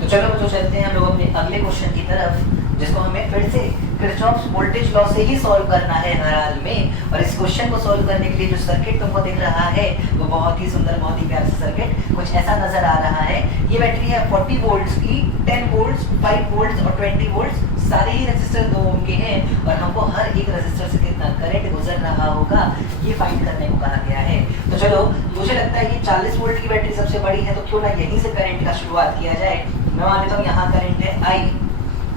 तो चलो बच्चों चलते हैं हम लोग अपने अगले क्वेश्चन की तरफ, जिसको हमें फिर से किरचॉफ्स वोल्टेज लॉ से ही सॉल्व करना है हर हाल में। और इस क्वेश्चन को सॉल्व करने के लिए जो सर्किट तुमको दिख रहा है वो बहुत ही सुंदर, बहुत ही प्यारा सा सर्किट कुछ ऐसा नजर आ रहा है। ये बैटरी है 40 वोल्ट्स की, 10 वोल्ट्स, 5 वोल्ट्स और 20 वोल्ट्स। सारे ही रेजिस्टर 2 ओम के हैं और हमको हर एक रेजिस्टर से कितना करंट गुजर रहा होगा ये फाइंड करने को कहा गया है। तो चलो, मुझे लगता है कि 40 वोल्ट की बैटरी सबसे बड़ी है, तो क्यों ना यहीं से करंट का शुरुआत किया जाए। मैं मान लेता हूँ यहाँ करंट है I,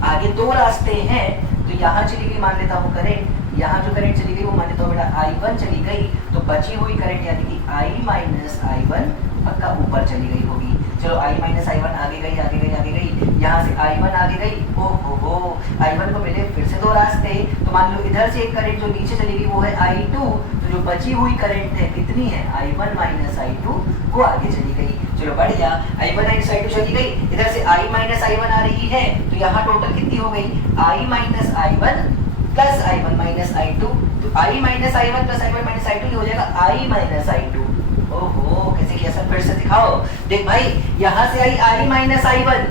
आगे 2 रास्ते हैं, तो यहाँ चली गई मान लेता हूँ करंट, यहाँ जो करंट चली गई वो मान लेता हूँ बेटा I1 चली गई, तो बची हुई करंट यानी कि I माइनस I1 पक्का ऊपर चली गई होगी। चलो I माइनस I1 आगे गई, आगे गई, आगे गई, यहाँ से I1 आगे गई। ओहो, I1 को मिले फिर से 2 रास्ते, तो मान लो इधर से एक करंट जो नीचे चली गई वो है I2, तो जो बची हुई करंट है कितनी है I1 माइनस I2 वो आगे चली गई। चलो बढ़िया, I1 माइनस I2 चली गई, इधर से I माइनस I1 आ रही है, तो यहाँ टोटल कितनी हो गई I minus I1 plus I1 minus I2, तो I minus I1 plus I1 minus I2 हो जाएगा I माइनस I2। ओहो, कैसे किया सर, फिर से दिखाओ। देख भाई, यहाँ से आई I माइनस I1,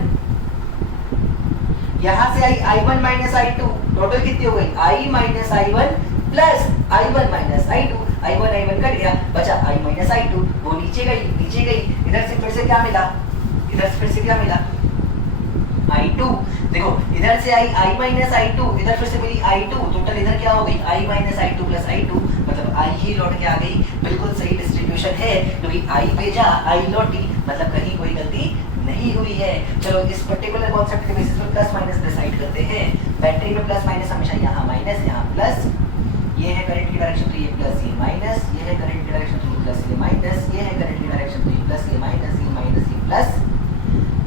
यहाँ से आई I1 माइनस I2, टोटल कितनी हो गई I minus I1 plus I1 minus I2। I1 cut गया, बचा I माइनस I2, वो नीचे गई, नीचे गई, इधर से फिर से क्या मिला, इधर से फिर से क्या मिला I2। देखो इधर से आई I माइनस I2, इधर फिर से मिली I2, टोटल इधर क्या हो गई I minus I2 plus I2, मतलब I ही लौट के आ गई। बिल्कुल सही डिस्ट्रीब्यूशन है, क्योंकि I भेजा I लौटी, मतलब कहीं कोई गलती नहीं हुई है। चलो इस पर्टिकुलर कॉन्सेप्ट के बेसिस पर प्लस माइनस डिसाइड करते हैं। बैटरी में प्लस माइनस हमेशा यहाँ माइनस यहाँ प्लस, ये है करंट की डायरेक्शन तो ये प्लस ये माइनस, ये है करंट की डायरेक्शन तो ये प्लस ये माइनस, ये है करंट की डायरेक्शन तो ये प्लस ये माइनस, ये माइनस ये प्लस,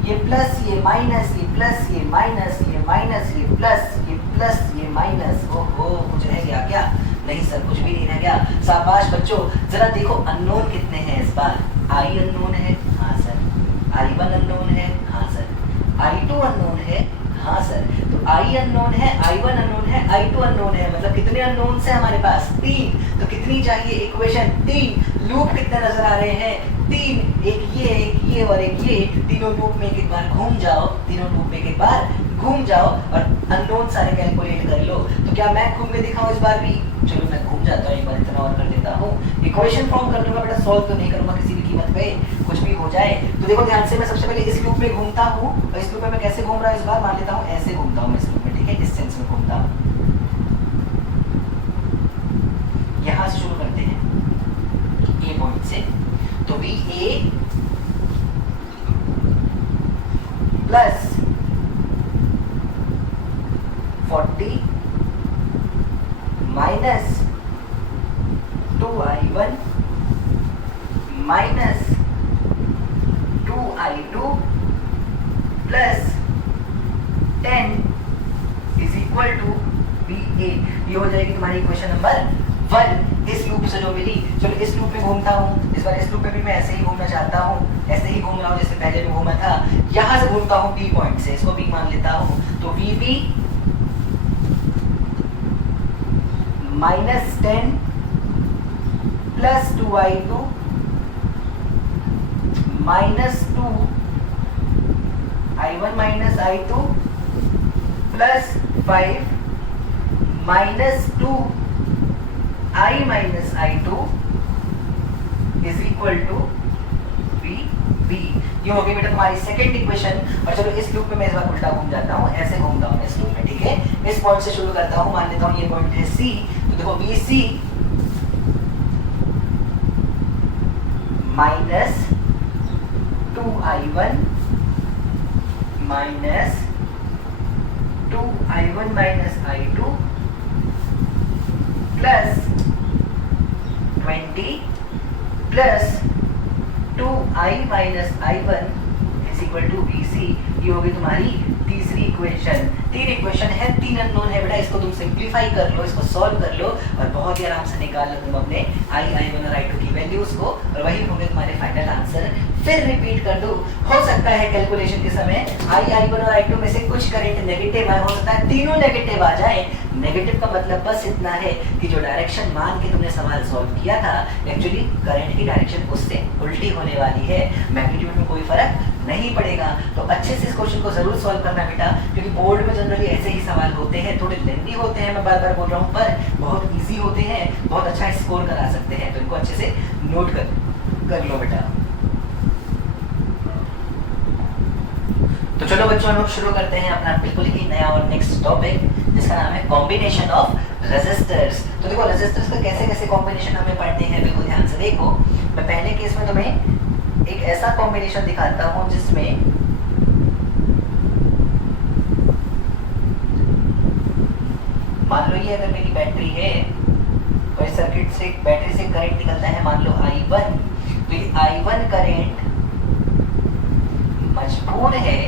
ये प्लस ये माइनस, ये प्लस ये माइनस, ये माइनस ये प्लस, ये प्लस ये माइनस। ओहो, कुछ रह गया क्या? नहीं सर, कुछ भी नहीं रह गया। शाबाश बच्चों, जरा देखो अननोन कितने हैं इस बार। आई अननोन है, हाँ सर। I1 अननोन है, हाँ सर। I2 अननोन है, हाँ सर। तो I अननोन है, I1 अननोन है, I2 अननोन है, मतलब कितने अननोन है हमारे पास? 3। तो कितनी चाहिए इक्वेशन? 3। लूप कितने नजर आ रहे हैं? 3। एक ये और एक ये। तीनों लूप में एक बार घूम जाओ, तीनों लूप में एक बार घूम जाओ और अननोन सारे कैलकुलेट कर लो। तो क्या मैं घूम के दिखाऊं इस बार भी? चलो मैं घूम जाता हूँ, एक बार इतना और कर देता हूँ। इक्वेशन फॉर्म कर दूंगा बेटा, सॉल्व तो नहीं करूंगा किसी भी कीमत पे, कुछ भी हो जाए। तो देखो ध्यान से, मैं सबसे पहले इस लूप में घूमता हूँ और इस लूप में मैं कैसे घूम रहा हूँ इस बार मान लेता हूँ, ऐसे घूमता हूँ इस लूप में, ठीक है, इस सेंस में घूमता हूँ। यहाँ से शुरू करते हैं ए पॉइंट से, तो V A plus 40 minus 2I1 minus 2I2 plus 10 is equal to VA। ये हो जाएगी तुम्हारी इक्वेशन नंबर 1 इस लूप से जो मिली। चलो इस लूप में घूमता हूँ, इस बार इस लूप में भी मैं ऐसे ही घूमना चाहता हूँ, ऐसे ही घूम रहा हूँ जैसे पहले भी घूमा था। यहाँ से घूमता हूँ B पॉइंट से, इसको B मान लेता हूँ, तो VB minus 10 plus 2I2 minus 2 I1 minus I2 plus 5 minus 2 I minus I2 is equal to VB। ये हो गई बेटा तुम्हारी सेकंड इक्वेशन। और चलो इस लूप में मैं इस बार उल्टा घूम जाता हूँ, ऐसे घूमता हूँ इस लूप में, ठीक है। इस पॉइंट से शुरू करता हूँ, मान लेता हूँ ये पॉइंट है C, तो देखो BC minus 2I1 minus 2I1 minus I2 plus 20 plus 2I minus I1 is equal to VC। ये होगी तुम्हारी तीसरी इक्वेशन। 3 इक्वेशन है, 3 अननोन है बेटा, इसको तुम सिंप्लीफाई कर लो, इसको सॉल्व कर लो और बहुत ही आराम से निकाल लो तुम अपने I1 और I2 की वैल्यूज को, और वही होंगे तुम्हारे फाइनल आंसर। फिर रिपीट कर दो, हो सकता है कैलकुलेशन के समय I1 और I2 में से कुछ करंट नेगेटिव आए, हो सकता है तीनों नेगेटिव आ जाए। नेगेटिव का मतलब बस इतना है कि जो डायरेक्शन मान के तुमने सवाल सॉल्व किया था, एक्चुअली करंट की डायरेक्शन उससे उल्टी होने वाली है, मैग्नीट्यूड में कोई फर्क नहीं पड़ेगा। तो अच्छे से इस क्वेश्चन को जरूर सॉल्व करना बेटा, क्योंकि बोर्ड में जनरली ऐसे ही सवाल होते हैं, थोड़े लेंथी होते हैं, मैं बार बार बोल रहा हूँ, पर बहुत इजी होते हैं, बहुत अच्छा स्कोर करा सकते हैं। तो इनको अच्छे से नोट कर लो बेटा। तो चलो बच्चों, हम लोग शुरू करते हैं अपना बिल्कुल ही नया और नेक्स्ट टॉपिक, जिसका नाम है कॉम्बिनेशन ऑफ रेजिस्टर्स। तो देखो रेजिस्टर्स का कैसे कैसे कॉम्बिनेशन हमें पढ़ने हैं, बिल्कुल ध्यान से देखो। मैं पहले केस में तुम्हें एक ऐसा कॉम्बिनेशन दिखाता हूं जिसमें मान लो ये अगर मेरी बैटरी है और इस सर्किट से बैटरी से करंट निकलता है, मान लो I1, तो ये I1 करंट मजबूर है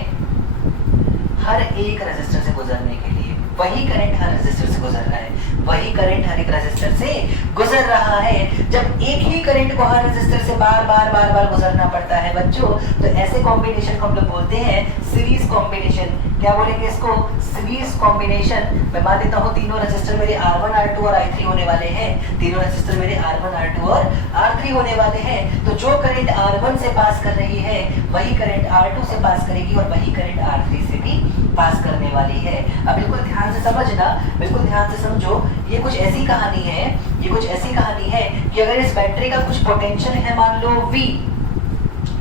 हर एक रेजिस्टर से गुजरने के लिए। वही करंट हर रेजिस्टर से गुजर रहा है, वही करंट हर एक रेजिस्टर से गुजर रहा है। जब एक ही करंट को हर रेजिस्टर से बार बार गुजरना पड़ता है बच्चों, तो ऐसे कॉम्बिनेशन को हम लोग बोलते हैं सीरीज कॉम्बिनेशन। क्या बोलेंगे इसको? Series combination. मैं मान लेता हूँ तीनों रेजिस्टर मेरे R1, R2 और I3 होने वाले हैं, तीनों रेजिस्टर मेरे R1, R2 और R3 होने वाले हैं। तो जो करंट R1 से पास कर रही है, वही करंट R2 से पास करेगी और वही करंट R3 से भी पास करने वाली है। अब बिल्कुल ध्यान से समझना, बिल्कुल ध्यान से समझो। ये कुछ ऐसी कहानी है, ये कुछ ऐसी कहानी है कि अगर इस बैटरी का कुछ पोटेंशियल है, मान लो V,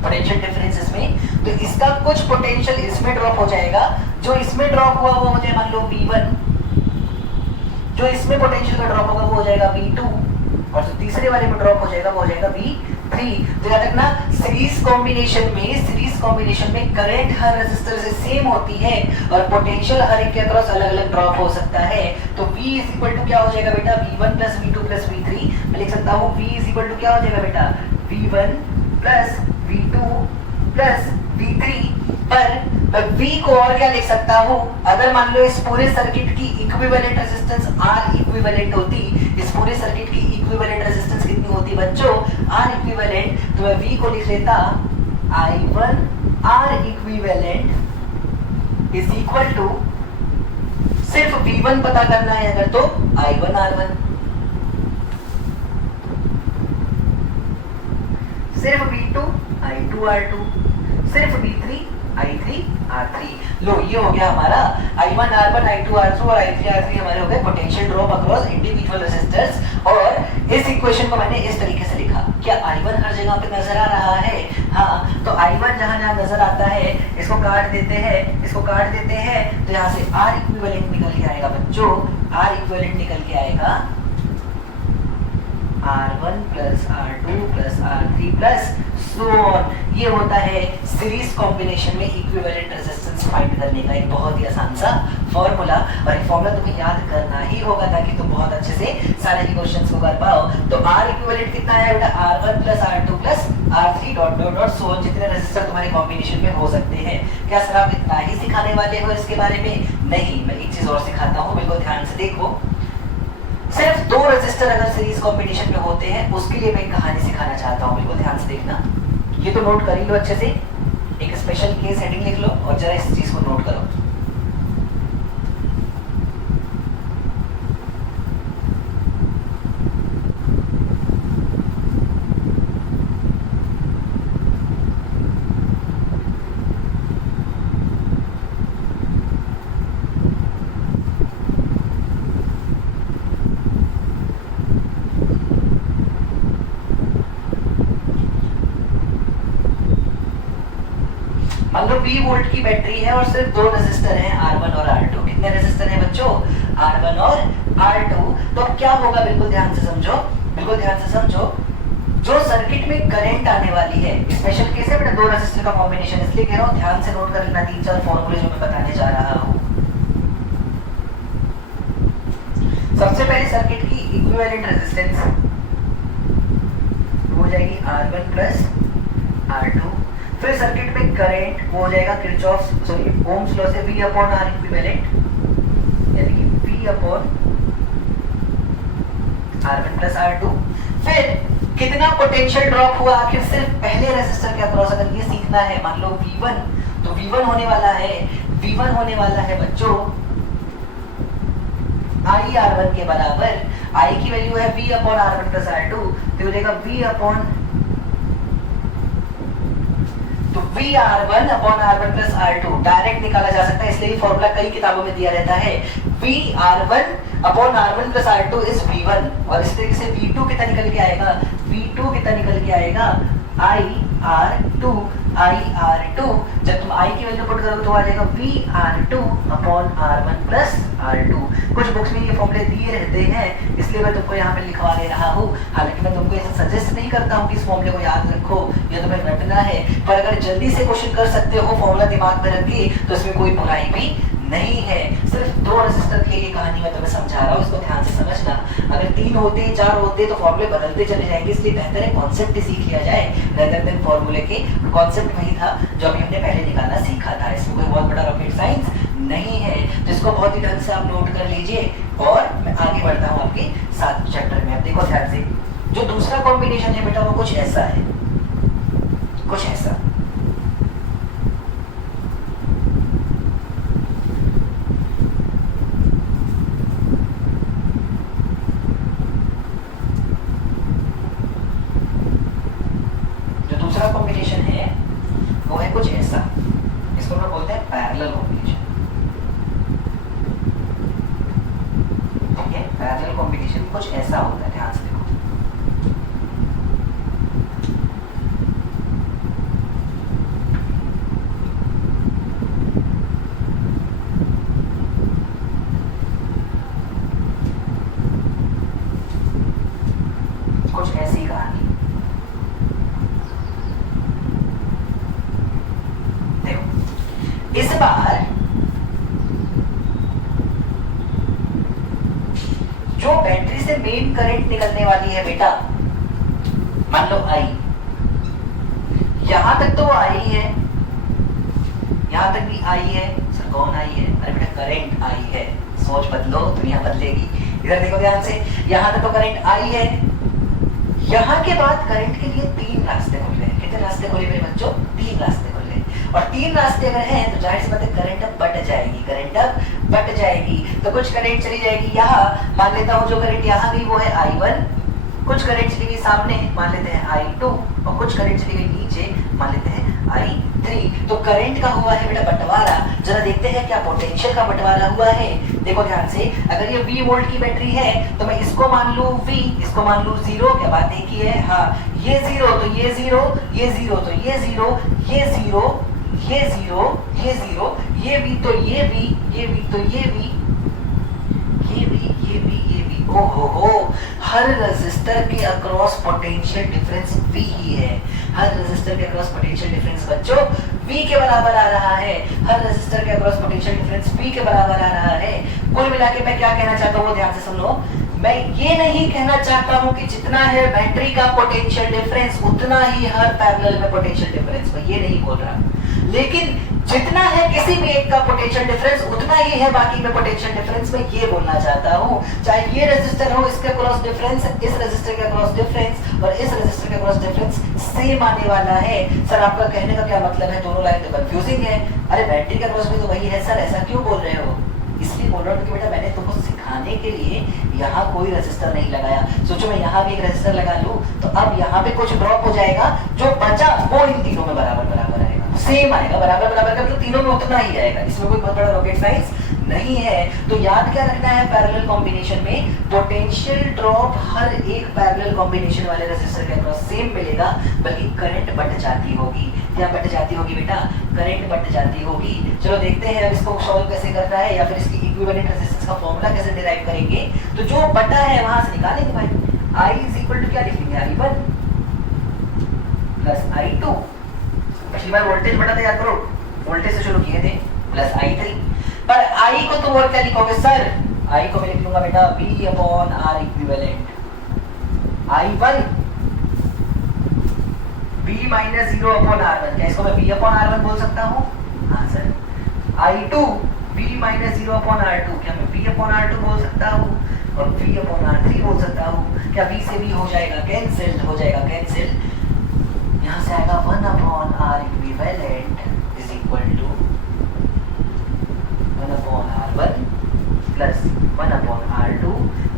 पोटेंशियल डिफरेंस इसमें, तो इसका कुछ पोटेंशियल इसमें ड्रॉप हो जाएगा। जो इसमें ड्रॉप हुआ वो हो जाए मान लो V1, जो इसमें पोटेंशियल का ड्रॉप होगा वो हो जाएगा V2, और जो तीसरे वाले में ड्रॉप हो जाएगा वो हो जाएगा V3। तभी तो याद रखना सीरीज कॉम्बिनेशन में करंट हर रेजिस्टर से सेम होती है और पोटेंशियल हर एक के अक्रॉस अलग अलग ड्रॉप हो सकता है। तो V इज इक्वल टू क्या हो जाएगा बेटा, V1 plus V2 plus V3। मैं लिख सकता हूँ V इज इक्वल टू क्या हो जाएगा बेटा, V1 plus V2 plus V3 पर मैं V को और क्या लिख सकता हूँ, अगर मान लो इस पूरे सर्किट की इक्विवेलेंट रेजिस्टेंस R इक्विवेलेंट होती, इस पूरे सर्किट की इक्विवेलेंट रेजिस्टेंस कितनी होती बच्चों, R इक्विवेलेंट, तो मैं V को लिख लेता I1 R equivalent is equal to, सिर्फ V1 पता करना है अगर तो I1 R1, सिर्फ V2 I2 R2, सिर्फ V3 I3 R3। लो ये हो गया हमारा I1 R1 I2 R2 और I3 R3 हमारे हो गए potential drop across individual resistors. और इस इक्वेशन को मैंने इस तरीके से लिखा, क्या I1 हर जगह पे नजर आ रहा है, हाँ, तो I1 जहां जहां नजर आता है इसको काट देते हैं, तो यहाँ से R इक्विवेलेंट निकल के आएगा बच्चों, R इक्विवेलेंट निकल के आएगा R1 plus R2 plus R3 plus so on. ये होता है सीरीज कॉम्बिनेशन में इक्विवेलेंट रेजिस्टेंस फाइंड करने का एक बहुत ही आसान सा फॉर्मूला, और ये फॉर्मूला तुम्हें याद करना ही होगा ताकि तुम बहुत अच्छे से सारे ही क्वेश्चंस को कर पाओ। तो R इक्विवेलेंट कितना है बेटा, R1 plus R2 plus R3 dot dot dot so on, जितने रेजिस्टर तुम्हारे कॉम्बिनेशन में हो सकते हैं। क्या सर आप इतना ही सिखाने वाले हो इसके बारे में? नहीं, मैं एक चीज और सिखाता हूँ, बिल्कुल ध्यान से देखो। सिर्फ दो रेजिस्टर अगर सीरीज कॉम्बिनेशन में होते हैं उसके लिए मैं एक कहानी सिखाना चाहता हूँ, बिल्कुल ध्यान से देखना। ये तो नोट कर ही लो अच्छे से, एक स्पेशल केस हेडिंग लिख लो और जरा इस चीज को नोट करो। मान लो 20 वोल्ट की बैटरी है और सिर्फ दो रेजिस्टर हैं R1 और R2। कितने रेजिस्टर हैं बच्चों, R1 और R2। तो अब क्या होगा, बिल्कुल ध्यान से समझो, बिल्कुल ध्यान से समझो। जो सर्किट में करंट आने वाली है, स्पेशल केस है बेटा, दो रेजिस्टर का कॉम्बिनेशन, इसलिए कह रहा हूं ध्यान से नोट कर लेना 3-4 फॉर्मूले जो मैं बताने जा रहा हूं। सबसे पहले सर्किट की इक्विवेलेंट रेजिस्टेंस हो जाएगी R1 प्लस R2। फिर सर्किट में करंट वो हो जाएगा ओम्स लॉ से V अपॉन R इक्विवेलेंट, यानी कि V upon R1 plus R2। फिर कितना पोटेंशियल ड्रॉप हुआ आखिर सिर्फ पहले रेजिस्टर के अक्रॉस, अगर ये सीखना है। मान लो V1, तो V1 होने वाला है बच्चों I R1 के बराबर। I की वैल्यू है V upon R1 plus R2, तो हो जाएगा V अपॉन, तो V R1 upon R1 plus R2 direct निकाला जा सकता है, इसलिए ये फॉर्मूला कई किताबों में दिया रहता है। V R1 upon R1 plus R2 is V1, और इस तरीके से V2 कितना निकल के आएगा, V2 कितना निकल के आएगा I R2 जब तुम I की वैल्यू पुट करोगे तो आ जाएगा V R2 upon R1 plus R2। कुछ बुक्स में ये फॉर्मूले दिए रहते हैं, इसलिए मैं तुमको यहाँ पे लिखवा दे रहा हूँ। हालांकि मैं तुमको ऐसा सजेस्ट नहीं करता हूँ कि इस फॉर्मूले को याद रखो, ये तुम्हें रटना है, पर अगर जल्दी से क्वेश्चन कर सकते हो फॉर्मूला दिमाग में रख के तो इसमें कोई बुराई भी नहीं है। सिर्फ दो रेजिस्टर के लिए कहानी मैं तुम्हें समझा रहा हूँ, इसको ध्यान से समझना। अगर 3 होते 4 होते तो फॉर्मूले बदलते चले जाएंगे, इसलिए बेहतर है कॉन्सेप्ट सीख लिया जाए रेदर देन फॉर्मूले के। कॉन्सेप्ट वही था जो अभी हमने पहले निकालना सीखा था, इसमें कोई बहुत बड़ा रॉकेट साइंस नहीं है, जिसको बहुत ही ढंग से आप नोट कर लीजिए। और मैं आगे बढ़ता हूँ आपके 7 चैप्टर में। अब देखो ध्यान से, जो दूसरा कॉम्बिनेशन है बेटा वो कुछ ऐसा है, कुछ ऐसा। दूसरा कॉम्बिनेशन है वो है कुछ ऐसा, इसको हम बोलते हैं पैरेलल कॉम्बिनेशन। ठीक है, पैरेलल कॉम्बिनेशन कुछ ऐसा होता है, ध्यान से देखो। कुछ ऐसी कहानी, इस बार जो बैटरी से मेन करंट निकलने वाली है बेटा, मान लो आई, यहां तक तो आई है, यहां तक भी आई है। सर कौन आई है? अरे बेटा करंट आई है। सोच बदलो, दुनिया बदलेगी। इधर देखो ध्यान से, यहां तक तो करंट आई है। यहां के बाद करंट के लिए 3 रास्ते खुल रहे हैं। कितने रास्ते खुले मेरे बच्चों? 3 रास्ते खुले। और 3 रास्ते अगर हैं तो जाहिर सी बात है करंट अब बट जाएगी, करंट अब बट जाएगी। तो कुछ करंट चली जाएगी यहाँ, मान लेता हूँ जो करंट यहाँ गई वो है I1, कुछ करंट चली गई सामने, मान लेते हैं I2, और कुछ करंट चली गई नीचे, मान लेते हैं I3। तो करंट का हुआ है बेटा बंटवारा। जरा देखते हैं क्या पोटेंशियल का बंटवारा हुआ है। देखो ध्यान से, अगर ये V वोल्ट की बैटरी है तो मैं इसको मान लूं V, इसको मान लूं 0। क्या बात एक ही है? हाँ, ये 0 तो ये 0, ये 0 तो ये 0, ये 0, ये 0, ये 0, ये V तो ये V, ये V तो ये V, ये V, ये V, ये V। ओहो, हर रेजिस्टर के अक्रॉस पोटेंशियल डिफरेंस V ही है। हर रेजिस्टर के अक्रॉस पोटेंशियल डिफरेंस बच्चों V के बराबर आ रहा है। हर रेजिस्टर के अक्रॉस पोटेंशियल डिफरेंस V के बराबर आ रहा है। कुल मिला के मैं क्या कहना चाहता हूँ, ध्यान से सुन लो। मैं ये नहीं कहना चाहता हूँ कि जितना है बैटरी का पोटेंशियल डिफरेंस उतना ही हर पैरेलल में पोटेंशियल डिफरेंस, मैं ये नहीं बोल रहा। लेकिन जितना है किसी भी एक का पोटेंशियल डिफरेंस उतना ही है बाकी में पोटेंशियल डिफरेंस, मैं ये बोलना चाहता हूँ। चाहे ये रेजिस्टर हो, इसके अक्रॉस डिफरेंस, इस रेजिस्टर के अक्रॉस डिफरेंस और इस रेजिस्टर के अक्रॉस डिफरेंस सेम आने वाला है। सर आपका कहने का क्या मतलब है? दोनों लाइन तो कंफ्यूजिंग है। अरे बैटरी के अक्रॉस भी तो वही है सर, ऐसा क्यों बोल रहे हो? इसलिए बोल रहा हूँ कि बेटा मैंने तुमको सिखाने के लिए यहाँ कोई रेजिस्टर नहीं लगाया। सोचो मैं यहाँ भी एक रेजिस्टर लगा लूँ तो अब यहाँ पे कुछ ड्रॉप हो जाएगा, जो बचा वो इन तीनों में बराबर बराबर आएगा, सेम आएगा, बराबर बराबर का, तो तीनों में उतना ही आएगा। इसमें कोई बहुत बड़ा रॉकेट साइंस नहीं है। तो याद क्या रखना है, पैरेलल कॉम्बिनेशन में पोटेंशियल ड्रॉप हर एक पैरेलल कॉम्बिनेशन वाले रेजिस्टर के अक्रॉस सेम मिलेगा, बल्कि करंट बट जाती होगी। क्या बट जाती होगी बेटा? करंट बट जाती होगी। चलो देखते हैं अब इसको सॉल्व कैसे करना है, या फिर इसकी इक्विवेलेंट रेजिस्टेंस का फॉर्मूला कैसे डिराइव करेंगे। तो जो बटा है वहां से निकालेंगे भाई। I इज इक्वल टू क्या लिखेंगे? I1 plus I2। पिछली बार वोल्टेज बटा तैयार करो, वोल्टेज से शुरू किए थे, प्लस I3। पर I को तुम और क्या लिखोगे सर? I को मैं लिख लूंगा बेटा V upon R equivalent. I1 V minus 0 upon R1। क्या इसको मैं V अपॉन R1 बोल सकता हूँ? हाँ sir. I2 V minus 0 upon R2। क्या मैं V अपॉन R2 बोल सकता हूँ? और V अपॉन R3 बोल सकता हूँ। क्या V से V हो जाएगा कैंसिल, हो जाएगा कैंसिल। यहाँ से आएगा 1 upon R equivalent is equal to 1 upon R1 plus 1 upon R2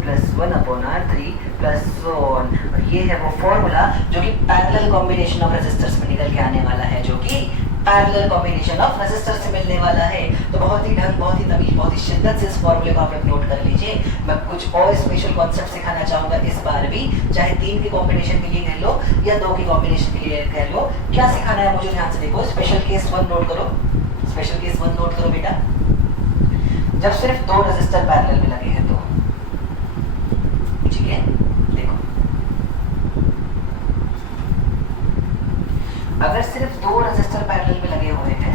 plus 1 upon R3 plus so on. और ये है वो फॉर्मूला जो कि पैरेलल कॉम्बिनेशन ऑफ रेजिस्टर्स में निकल के आने वाला है, जो कि पैरेलल कॉम्बिनेशन ऑफ रेजिस्टर्स से मिलने वाला है। तो बहुत ही ढंग, बहुत ही तमीज, बहुत ही शिद्दत से इस फॉर्मूले को आप लोग नोट कर लीजिए। मैं कुछ और स्पेशल कॉन्सेप्ट सिखाना चाहूंगा इस बार भी, चाहे 3 के कॉम्बिनेशन के लिए कह लो या 2 के कॉम्बिनेशन के लिए कह लो। क्या सिखाना है मुझे, ध्यान से देखो। स्पेशल केस 1 नोट करो, स्पेशल केस 1 नोट करो बेटा। जब सिर्फ 2 रेजिस्टर पैरेलल में लगे हैं तो, ठीक है, देखो अगर सिर्फ 2 रेजिस्टर पैरेलल में लगे हुए हैं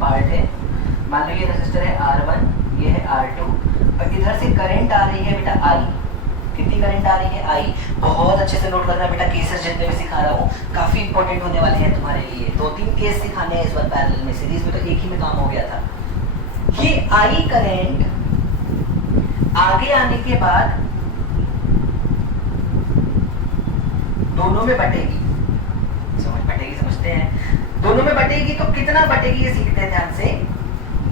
पार्ट है, मान लो ये रेजिस्टर है R1, ये है R2, और इधर से करंट आ रही है बेटा I। कितनी करंट आ रही है? I। बहुत अच्छे से नोट करना बेटा, केसेस जितने भी सिखा रहा हूँ काफी इंपॉर्टेंट होने वाले हैं तुम्हारे लिए। 2-3 केस सिखाने हैं इस बार पैरेलल में, सीरीज में तो एक ही में काम हो गया था। ये I करंट आगे आने के बाद दोनों में बटेगी, समझते हैं। दोनों में बटेगी तो कितना बटेगी ये सीखते हैं ध्यान से।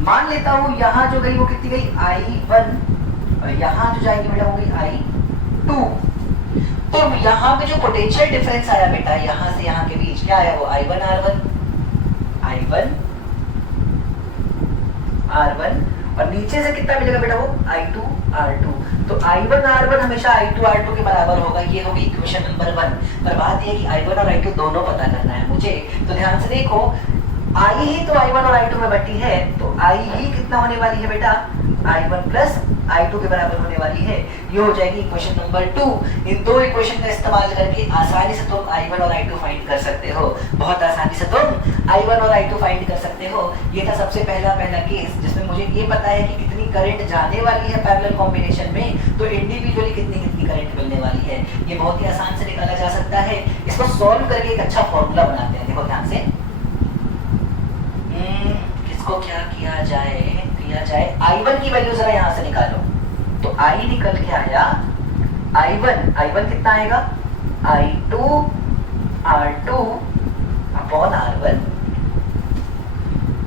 मान लेता हूं यहां जो गई वो कितनी गई? I1, और यहां जो जाएगी बेटा वो गई I2। तो यहां पे जो पोटेंशियल डिफरेंस आया बेटा यहां से यहां के बीच, क्या आया? वो I1 R1, और नीचे से कितना मिलेगा बेटा? वो I2 R2। तो I1 R1 हमेशा I2 R2 के बराबर होगा, ये होगी इक्वेशन नंबर 1। पर बात ये कि I1 और I2 दोनों पता करना है मुझे, तो ध्यान से देखो I ही तो I1 और I2 में बटी है, तो I ही कितना होने वाली है बेटा, I1 प्लस I2 के बराबर होने वाली है। ये हो जाएगी इक्वेशन नंबर 2। इन दो इक्वेशन का इस्तेमाल करके आसानी से तुम I1 और I2 फाइंड कर सकते हो, बहुत आसानी से तुम I1 और I2 फाइंड कर सकते हो। ये था सबसे पहला केस जिसमें मुझे ये पता है कि कितनी करंट जाने वाली है पैरेलल कॉम्बिनेशन में, तो इंडिविजुअली कितनी करंट मिलने वाली है, ये बहुत ही आसान से निकाला जा सकता है। इसको सॉल्व करके एक अच्छा फॉर्मूला बनाते हैं। देखो ध्यान से, किसको क्या किया जाए I1 की वैल्यू जरा यहां से निकालो, तो I निकल के आया I1 कितना आएगा, I2 R2 upon R1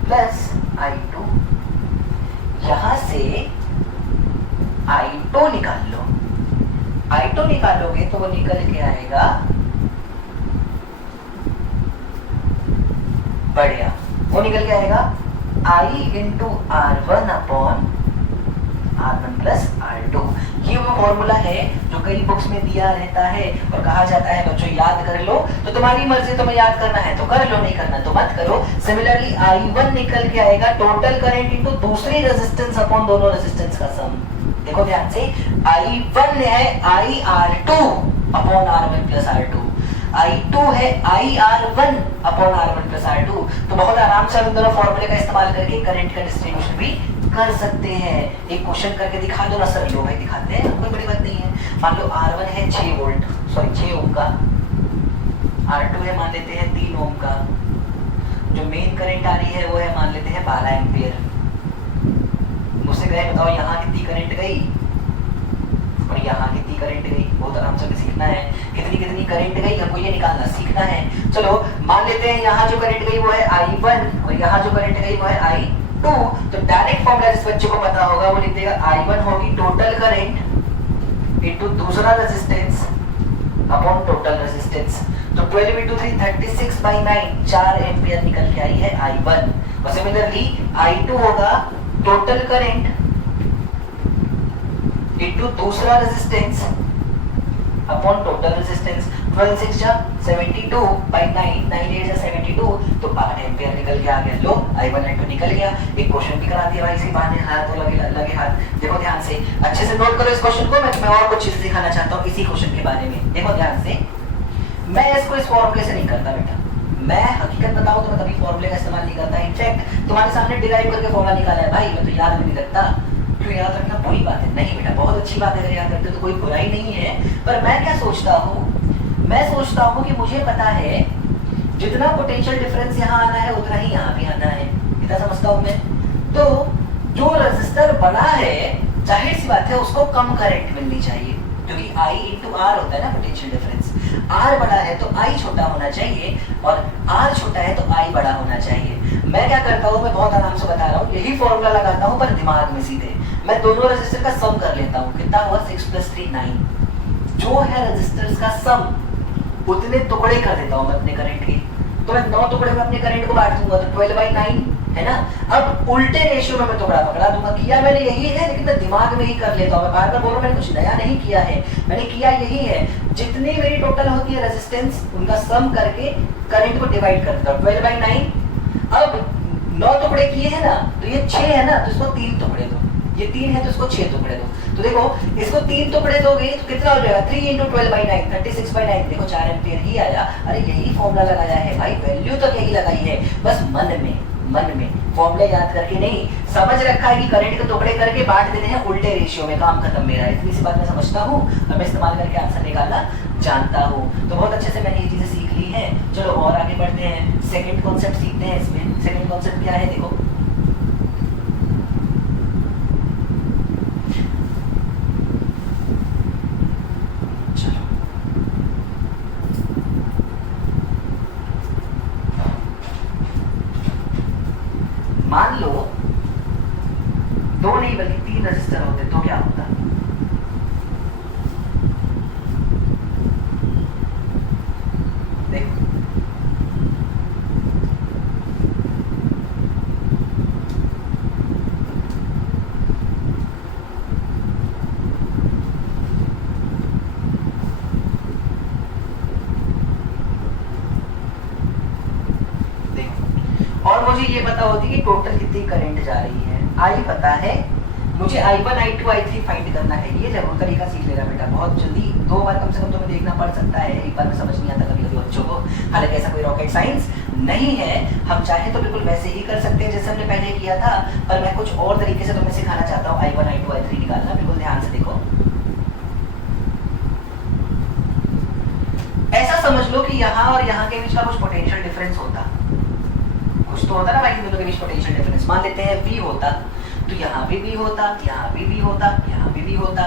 plus I2, यहां से I2 निकाल लो, I2 निकालोगे तो वो निकल के आएगा, बढ़िया, वो निकल के आएगा I into R1 upon R1 plus R2। ये वो फॉर्मूला है जो कई बुक्स में दिया रहता है और कहा जाता है बच्चों याद कर लो, तो तुम्हारी मर्जी, तुम्हें याद करना है तो कर लो, नहीं करना तो मत करो। सिमिलरली I1 निकल के आएगा टोटल करंट इंटू दूसरी रेजिस्टेंस अपॉन दोनों रेजिस्टेंस का सम। देखो ध्यान से, I1 है IR2 upon R1 plus R2, I2 है IR1 upon R1 plus R2। तो बहुत आराम से हम दोनों फॉर्मूले का इस्तेमाल करके करंट का डिस्ट्रीब्यूशन भी कर सकते हैं। एक क्वेश्चन करके दिखा दो ना सर, लो भाई दिखाते हैं, कोई बड़ी बात नहीं है। मान लो R1 है 6 ओम का, R2 है मान लेते हैं 3 ओम का, जो मेन करंट आ रही है वो है मान लेते हैं 12 एम्पियर। मुझसे कहे बताओ यहाँ कितनी करंट गई और यहाँ कितनी करंट गई, बहुत आराम से सीखना है, कितनी करंट गई हमको ये निकालना सीखना है। चलो मान लेते हैं यहाँ जो करंट गई वो है I1 और यहाँ जो करंट गई वो है I2। तो डायरेक्ट फॉर्मूला जिस बच्चे को पता होगा वो लिख देगा I1 होगी टोटल करंट इनटू दूसरा रेजिस्टेंस अपॉन टोटल रेजिस्टेंस। तो 12 इंटू 3 36/9 4 एम्पियर निकल के आई है I1। और सिमिलरली I2 होगा टोटल करंट इनटू दूसरा रेजिस्टेंस अपॉन टोटल रेजिस्टेंस। 12 6 जा 72/9 9 8 जा 72, तो 8 एम्पियर निकल के आ गया। लो I1 I2 निकल गया। एक क्वेश्चन भी करा दिया भाई, इसी बहाने हाथ तो लगे हाथ। देखो ध्यान से, अच्छे से नोट करो इस क्वेश्चन को, मैं तुम्हें और कुछ चीजें दिखाना चाहता हूँ इसी क्वेश्चन के बारे में। देखो ध्यान से, मैं इसको इस फॉर्मूले से नहीं करता बेटा, मैं हकीकत बताऊं तो मैं कभी फॉर्मूले का इस्तेमाल नहीं करता। इनफैक्ट तुम्हारे सामने डिराइव करके फॉर्मूला निकाला है भाई, मैं तो याद भी नहीं रखता। क्यों याद रखना बुरी बात है? नहीं बेटा, बहुत अच्छी बात है, अगर याद रखते तो कोई बुराई नहीं है। पर मैं क्या सोचता हूँ, मैं सोचता हूँ कि मुझे पता है जितना पोटेंशियल डिफरेंस यहाँ आना है उतना ही यहाँ भी आना है, इतना समझता हूँ मैं। तो जो रेजिस्टर बड़ा है, जाहिर सी बात है उसको कम करंट मिलनी चाहिए, क्योंकि I इंटू R होता है ना पोटेंशियल डिफरेंस। R बड़ा है तो I छोटा होना चाहिए और R छोटा है तो I बड़ा होना चाहिए। मैं क्या करता हूँ, मैं बहुत आराम से बता रहा हूँ, यही फॉर्मूला लगाता हूँ पर दिमाग में सीधे मैं दोनों रेजिस्टर का सम कर लेता हूँ। कितना हुआ? 6 + 3 9। जो है रेजिस्टर्स का सम उतने टुकड़े कर देता हूँ मैं अपने करंट के। तो मैं 9 टुकड़े में अपने करंट को बांट दूंगा, तो 12/9 है ना। अब उल्टे रेशियो में मैं टुकड़ा पकड़ा दूंगा। किया मैंने यही है, लेकिन मैं दिमाग में ही कर लेता हूँ। मैं बार बार बोल रहा हूँ, मैंने कुछ नया नहीं किया है, मैंने किया यही है। जितनी मेरी टोटल होती है रेजिस्टेंस, उनका सम करके करंट को डिवाइड कर देता हूँ। 12/9। अब 9 टुकड़े किए हैं ना, तो ये 6 है ना, तो इसको 3 टुकड़े दो। ये 3 है तो इसको 6 टुकड़े दो। तो देखो इसको 3 टुकड़े दोगे तो कितना हो जाएगा? 3 × 12/9 36/9। देखो 4 एम्पियर ही आया। अरे यही फॉर्मूला लगाया है भाई, वैल्यू तो यही लगाई है, बस मन में फॉर्मूला याद करके नहीं, समझ रखा है कि करंट को टुकड़े करके बांट देने हैं उल्टे रेशियो में, काम खत्म मेरा। इतनी सी बात मैं समझता हूँ और मैं इस्तेमाल करके आंसर निकालना जानता हूँ। तो बहुत अच्छे से मैंने ये चीजें सीख ली है। चलो और आगे बढ़ते हैं, सेकंड कॉन्सेप्ट सीखते हैं। इसमें सेकंड कॉन्सेप्ट क्या है? देखो मान लो 2 नहीं बल्कि 3 रजिस्टर होते तो क्या होता? देखो और मुझे ये पता होती है कि टोटल कितनी करंट जा रही है। आई पता है, मुझे I1 I2 I3 फाइंड करना है। ये जरूर तरीका सीख लेना बेटा, बहुत जल्दी 2 बार कम से कम तुम्हें देखना पड़ सकता है, एक बार में समझ नहीं आता कभी कभी बच्चों को। हालांकि ऐसा कोई रॉकेट साइंस नहीं है, हम चाहे तो बिल्कुल वैसे ही कर सकते हैं जैसे हमने पहले किया था, पर मैं कुछ और तरीके से तुम्हें सिखाना चाहता हूँ I1 I2 I3 निकालना। बिल्कुल ध्यान से देखो, ऐसा समझ लो कि यहाँ और यहाँ के बीच का कुछ पोटेंशियल डिफरेंस होता, कुछ तो होता ना भाई, दोनों के बीच पोटेंशियल डिफरेंस। मान लेते हैं V होता, तो यहाँ भी V होता, यहाँ भी V होता, यहाँ भी V होता।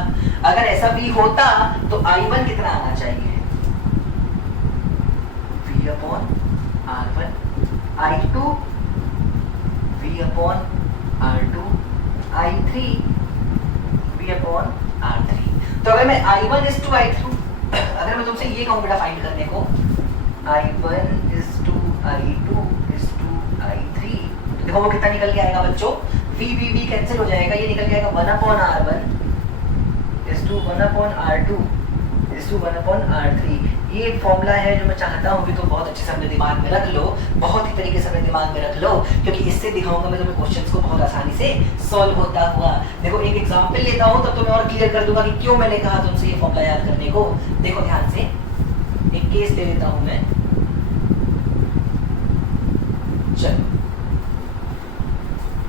अगर ऐसा V होता तो I1 कितना आना चाहिए? V upon R1, I2 V upon R2, I3 V upon R3। तो अगर मैं I1 is to I2, अगर मैं तुमसे ये कहूँ बेटा फाइंड करने को, I1 is to I2 is to I3, तो देखो वो कितना निकल के आएगा बच्चों? V कैंसिल हो जाएगा, ये निकल के आएगा 1 upon R1 is to 1 upon R2 is to 1 upon R3। ये फॉर्मूला है जो मैं चाहता हूँ कि तुम बहुत अच्छे से अपने दिमाग में रख लो, बहुत ही तरीके से अपने दिमाग में रख लो, क्योंकि इससे दिखाऊंगा मैं तुम्हें क्वेश्चंस को बहुत आसानी से सॉल्व होता हुआ। देखो एक एग्जांपल लेता हूँ तब तुम्हें और क्लियर कर दूंगा कि क्यों मैंने कहा तुमसे ये फॉर्मूला याद करने को। देखो ध्यान से, एक केस ले लेता हूँ मैं। चलो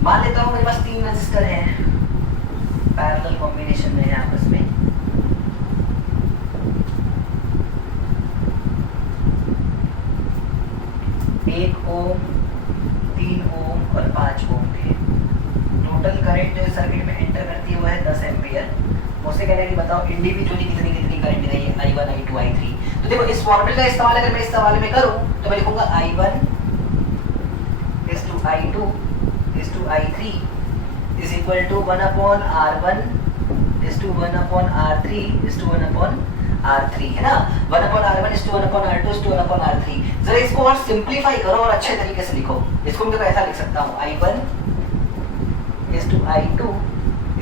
मान लेता हूँ मेरे पास 3 रजिस्टर हैं, पैरेलल कॉम्बिनेशन में है आपस में। एक ओम, 3 ओम और 5 ओम के टोटल करंट जो सर्किट में एंटर करती है वो है 10 एम्पियर। मुझसे कह रहे हैं कि बताओ इंडिविजुअली कितनी कितनी करंट गई है I1 I2 I3। तो देखो इस फॉर्मूले का इस्तेमाल अगर मैं इस सवाल में करूं तो मैं लिखूंगा I1 is to I2 is to I3 is equal to 1 upon R1 is to 1 upon R3 is to 1 upon R3, है ना। 1 upon R1 is to 1 upon R2 is to 1 upon R3। जरा इसको और सिंप्लीफाई करो और अच्छे तरीके से लिखो। इसको मैं ऐसा लिख सकता हूँ, I1 is to I2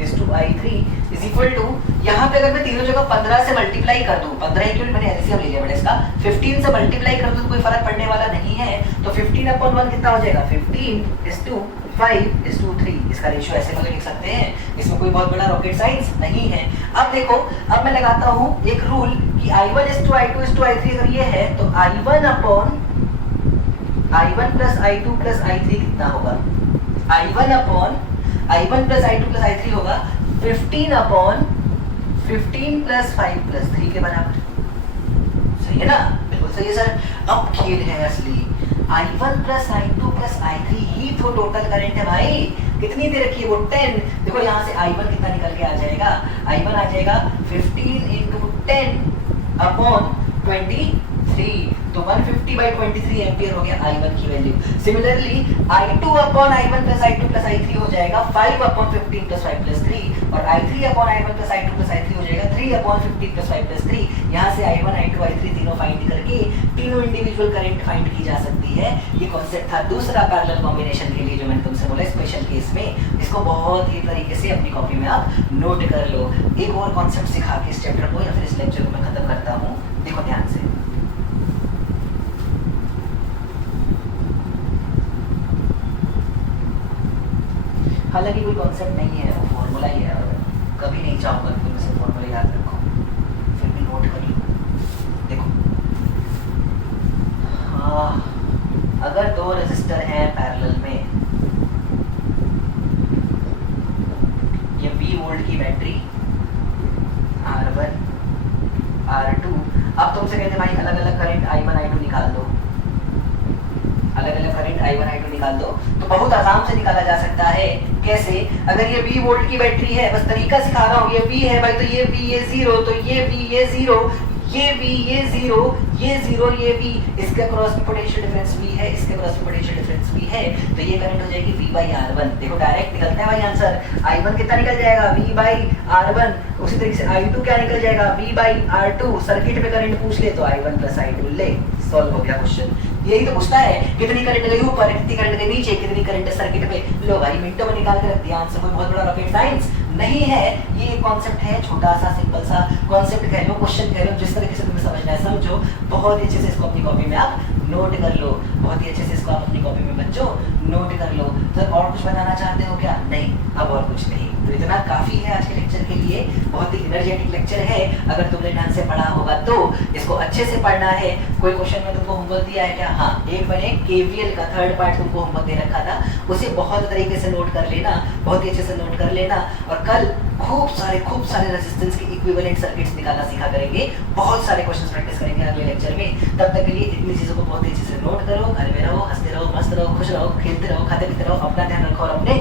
is to I3 is equal to, यहाँ पे अगर मैं तीनों जगह 15 से मल्टीप्लाई कर दूं, 15 क्यों मैंने एलसीएम ले लिया बेटा इसका, 15 से मल्टीप्लाई कर दूं तो कोई फर्क पड़ने वाला नहीं है। तो 15 अपॉन 1 कितना हो जाएगा? 15 is to 5 is to 3। इसका रेशियो ऐसे में लिख सकते हैं, इसमें कोई बहुत बड़ा रॉकेट साइंस नहीं है। अब देखो, अब मैं लगाता हूँ एक रूल कि I1 is to I2 is to I3 अगर ये है तो I1 upon I1 plus I2 plus I3 कितना होगा? I1 upon I1 plus I2 plus I3 होगा 15 अपॉन 15 प्लस 5 प्लस 3 के बराबर। सही है ना? बिल्कुल सही है सर। अब खेल है असली, I1 plus I2 plus I3 ही तो टोटल करंट है भाई। कितनी दे रखी है? वो 10। देखो यहाँ से I1 कितना निकल के आ जाएगा? I1 आ जाएगा 15 into 10 अपॉन 23, तो 150/23 एम्पियर हो गया I1 की value. Similarly I2 upon I1 plus I2 plus I3 हो जाएगा 5 अपॉन 15 प्लस 5 प्लस 3, और I3 upon I1 plus I2 plus I3 हो जाएगा 3 अपॉन 15 प्लस 5 प्लस 3। यहाँ से I1 I2 I3 तीनों फाइंड करके तीनों इंडिविजुअल करंट फाइंड की जा सकती है। ये कॉन्सेप्ट था दूसरा पैरेलल कॉम्बिनेशन के लिए जो मैंने तुमसे बोला स्पेशल केस में। इसको बहुत ही तरीके से अपनी कॉपी में आप नोट कर लो। एक और कॉन्सेप्ट सिखा के इस चैप्टर को या फिर इस लेक्चर को मैं खत्म करता हूँ। देखो ध्यान से, हालांकि कोई कॉन्सेप्ट नहीं है, वो फॉर्मूला ही है, कभी नहीं चाहूँगा कि तुम इसे फॉर्मूला याद रखो, फिर भी नोट कर लो। देखो हाँ, अगर 2 रेजिस्टर हैं पैरेलल में, ये 20 वोल्ट की बैटरी R1 R2, अब तुमसे कहते हैं भाई अलग अलग करंट I1 I2 निकाल दो, अलग अलग करंट I1 I2 निकाल दो, तो बहुत आराम से निकाला जा सकता है। कैसे? अगर ये 20 वोल्ट की बैटरी है, बस तरीका सिखा रहा हूँ, ये V है भाई, तो ये V ये 0, तो ये V ये 0, ये V ये 0, ये 0 ये V, इसके अक्रॉस में पोटेंशियल डिफरेंस V है, इसके अक्रॉस में पोटेंशियल डिफरेंस V है, तो ये करंट हो जाएगी V/R1। देखो डायरेक्ट निकलता है भाई आंसर। I1 कितना निकल जाएगा? V/R1। उसी तरीके से I2 क्या निकल जाएगा? V/R2। सर्किट में करंट पूछ ले तो I1 प्लस I2 ले, सॉल्व हो गया क्वेश्चन। यही तो पूछता है, कितनी करंट गई ऊपर, कितनी करंट गई नीचे, कितनी करंट सर्किट में। लो भाई मिनटों में निकाल के रख दिया आंसर। कोई बहुत बड़ा रॉकेट साइंस नहीं है, ये कॉन्सेप्ट है, छोटा सा सिंपल सा कॉन्सेप्ट कह लो, क्वेश्चन कह लो, जिस तरीके से तुम्हें समझना है समझो। बहुत अच्छे से इसको अपनी कॉपी में आप नोट कर लो, बहुत ही अच्छे से इसको आप अपनी कॉपी में बच्चों नोट कर लो। तो और कुछ बताना चाहते हो क्या? नहीं, अब और कुछ नहीं। तो इतना काफ़ी है आज के लेक्चर के लिए। बहुत ही एनर्जेटिक लेक्चर है, अगर तुमने ढंग से पढ़ा होगा तो। इसको अच्छे से पढ़ना है। कोई क्वेश्चन में तुमको होमवर्क दिया है क्या? हाँ, एक मैंने केवीएल का थर्ड पार्ट तुमको होमवर्क दे रखा था, उसे बहुत तरीके से नोट कर लेना, बहुत ही अच्छे से नोट कर लेना। और कल खूब सारे रेजिस्टेंस के इक्विवेलेंट सर्किट्स निकालना सीखा करेंगे। बहुत सारे क्वेश्चंस प्रैक्टिस करेंगे अगले लेक्चर में। तब तक के लिए इतनी चीज़ों को बहुत ही अच्छे से नोट करो, घर में रहो, हंसते रहो, मस्त रहो, खुश रहो, खेलते रहो, खाते पीते रहो, अपना ध्यान रखो और अपने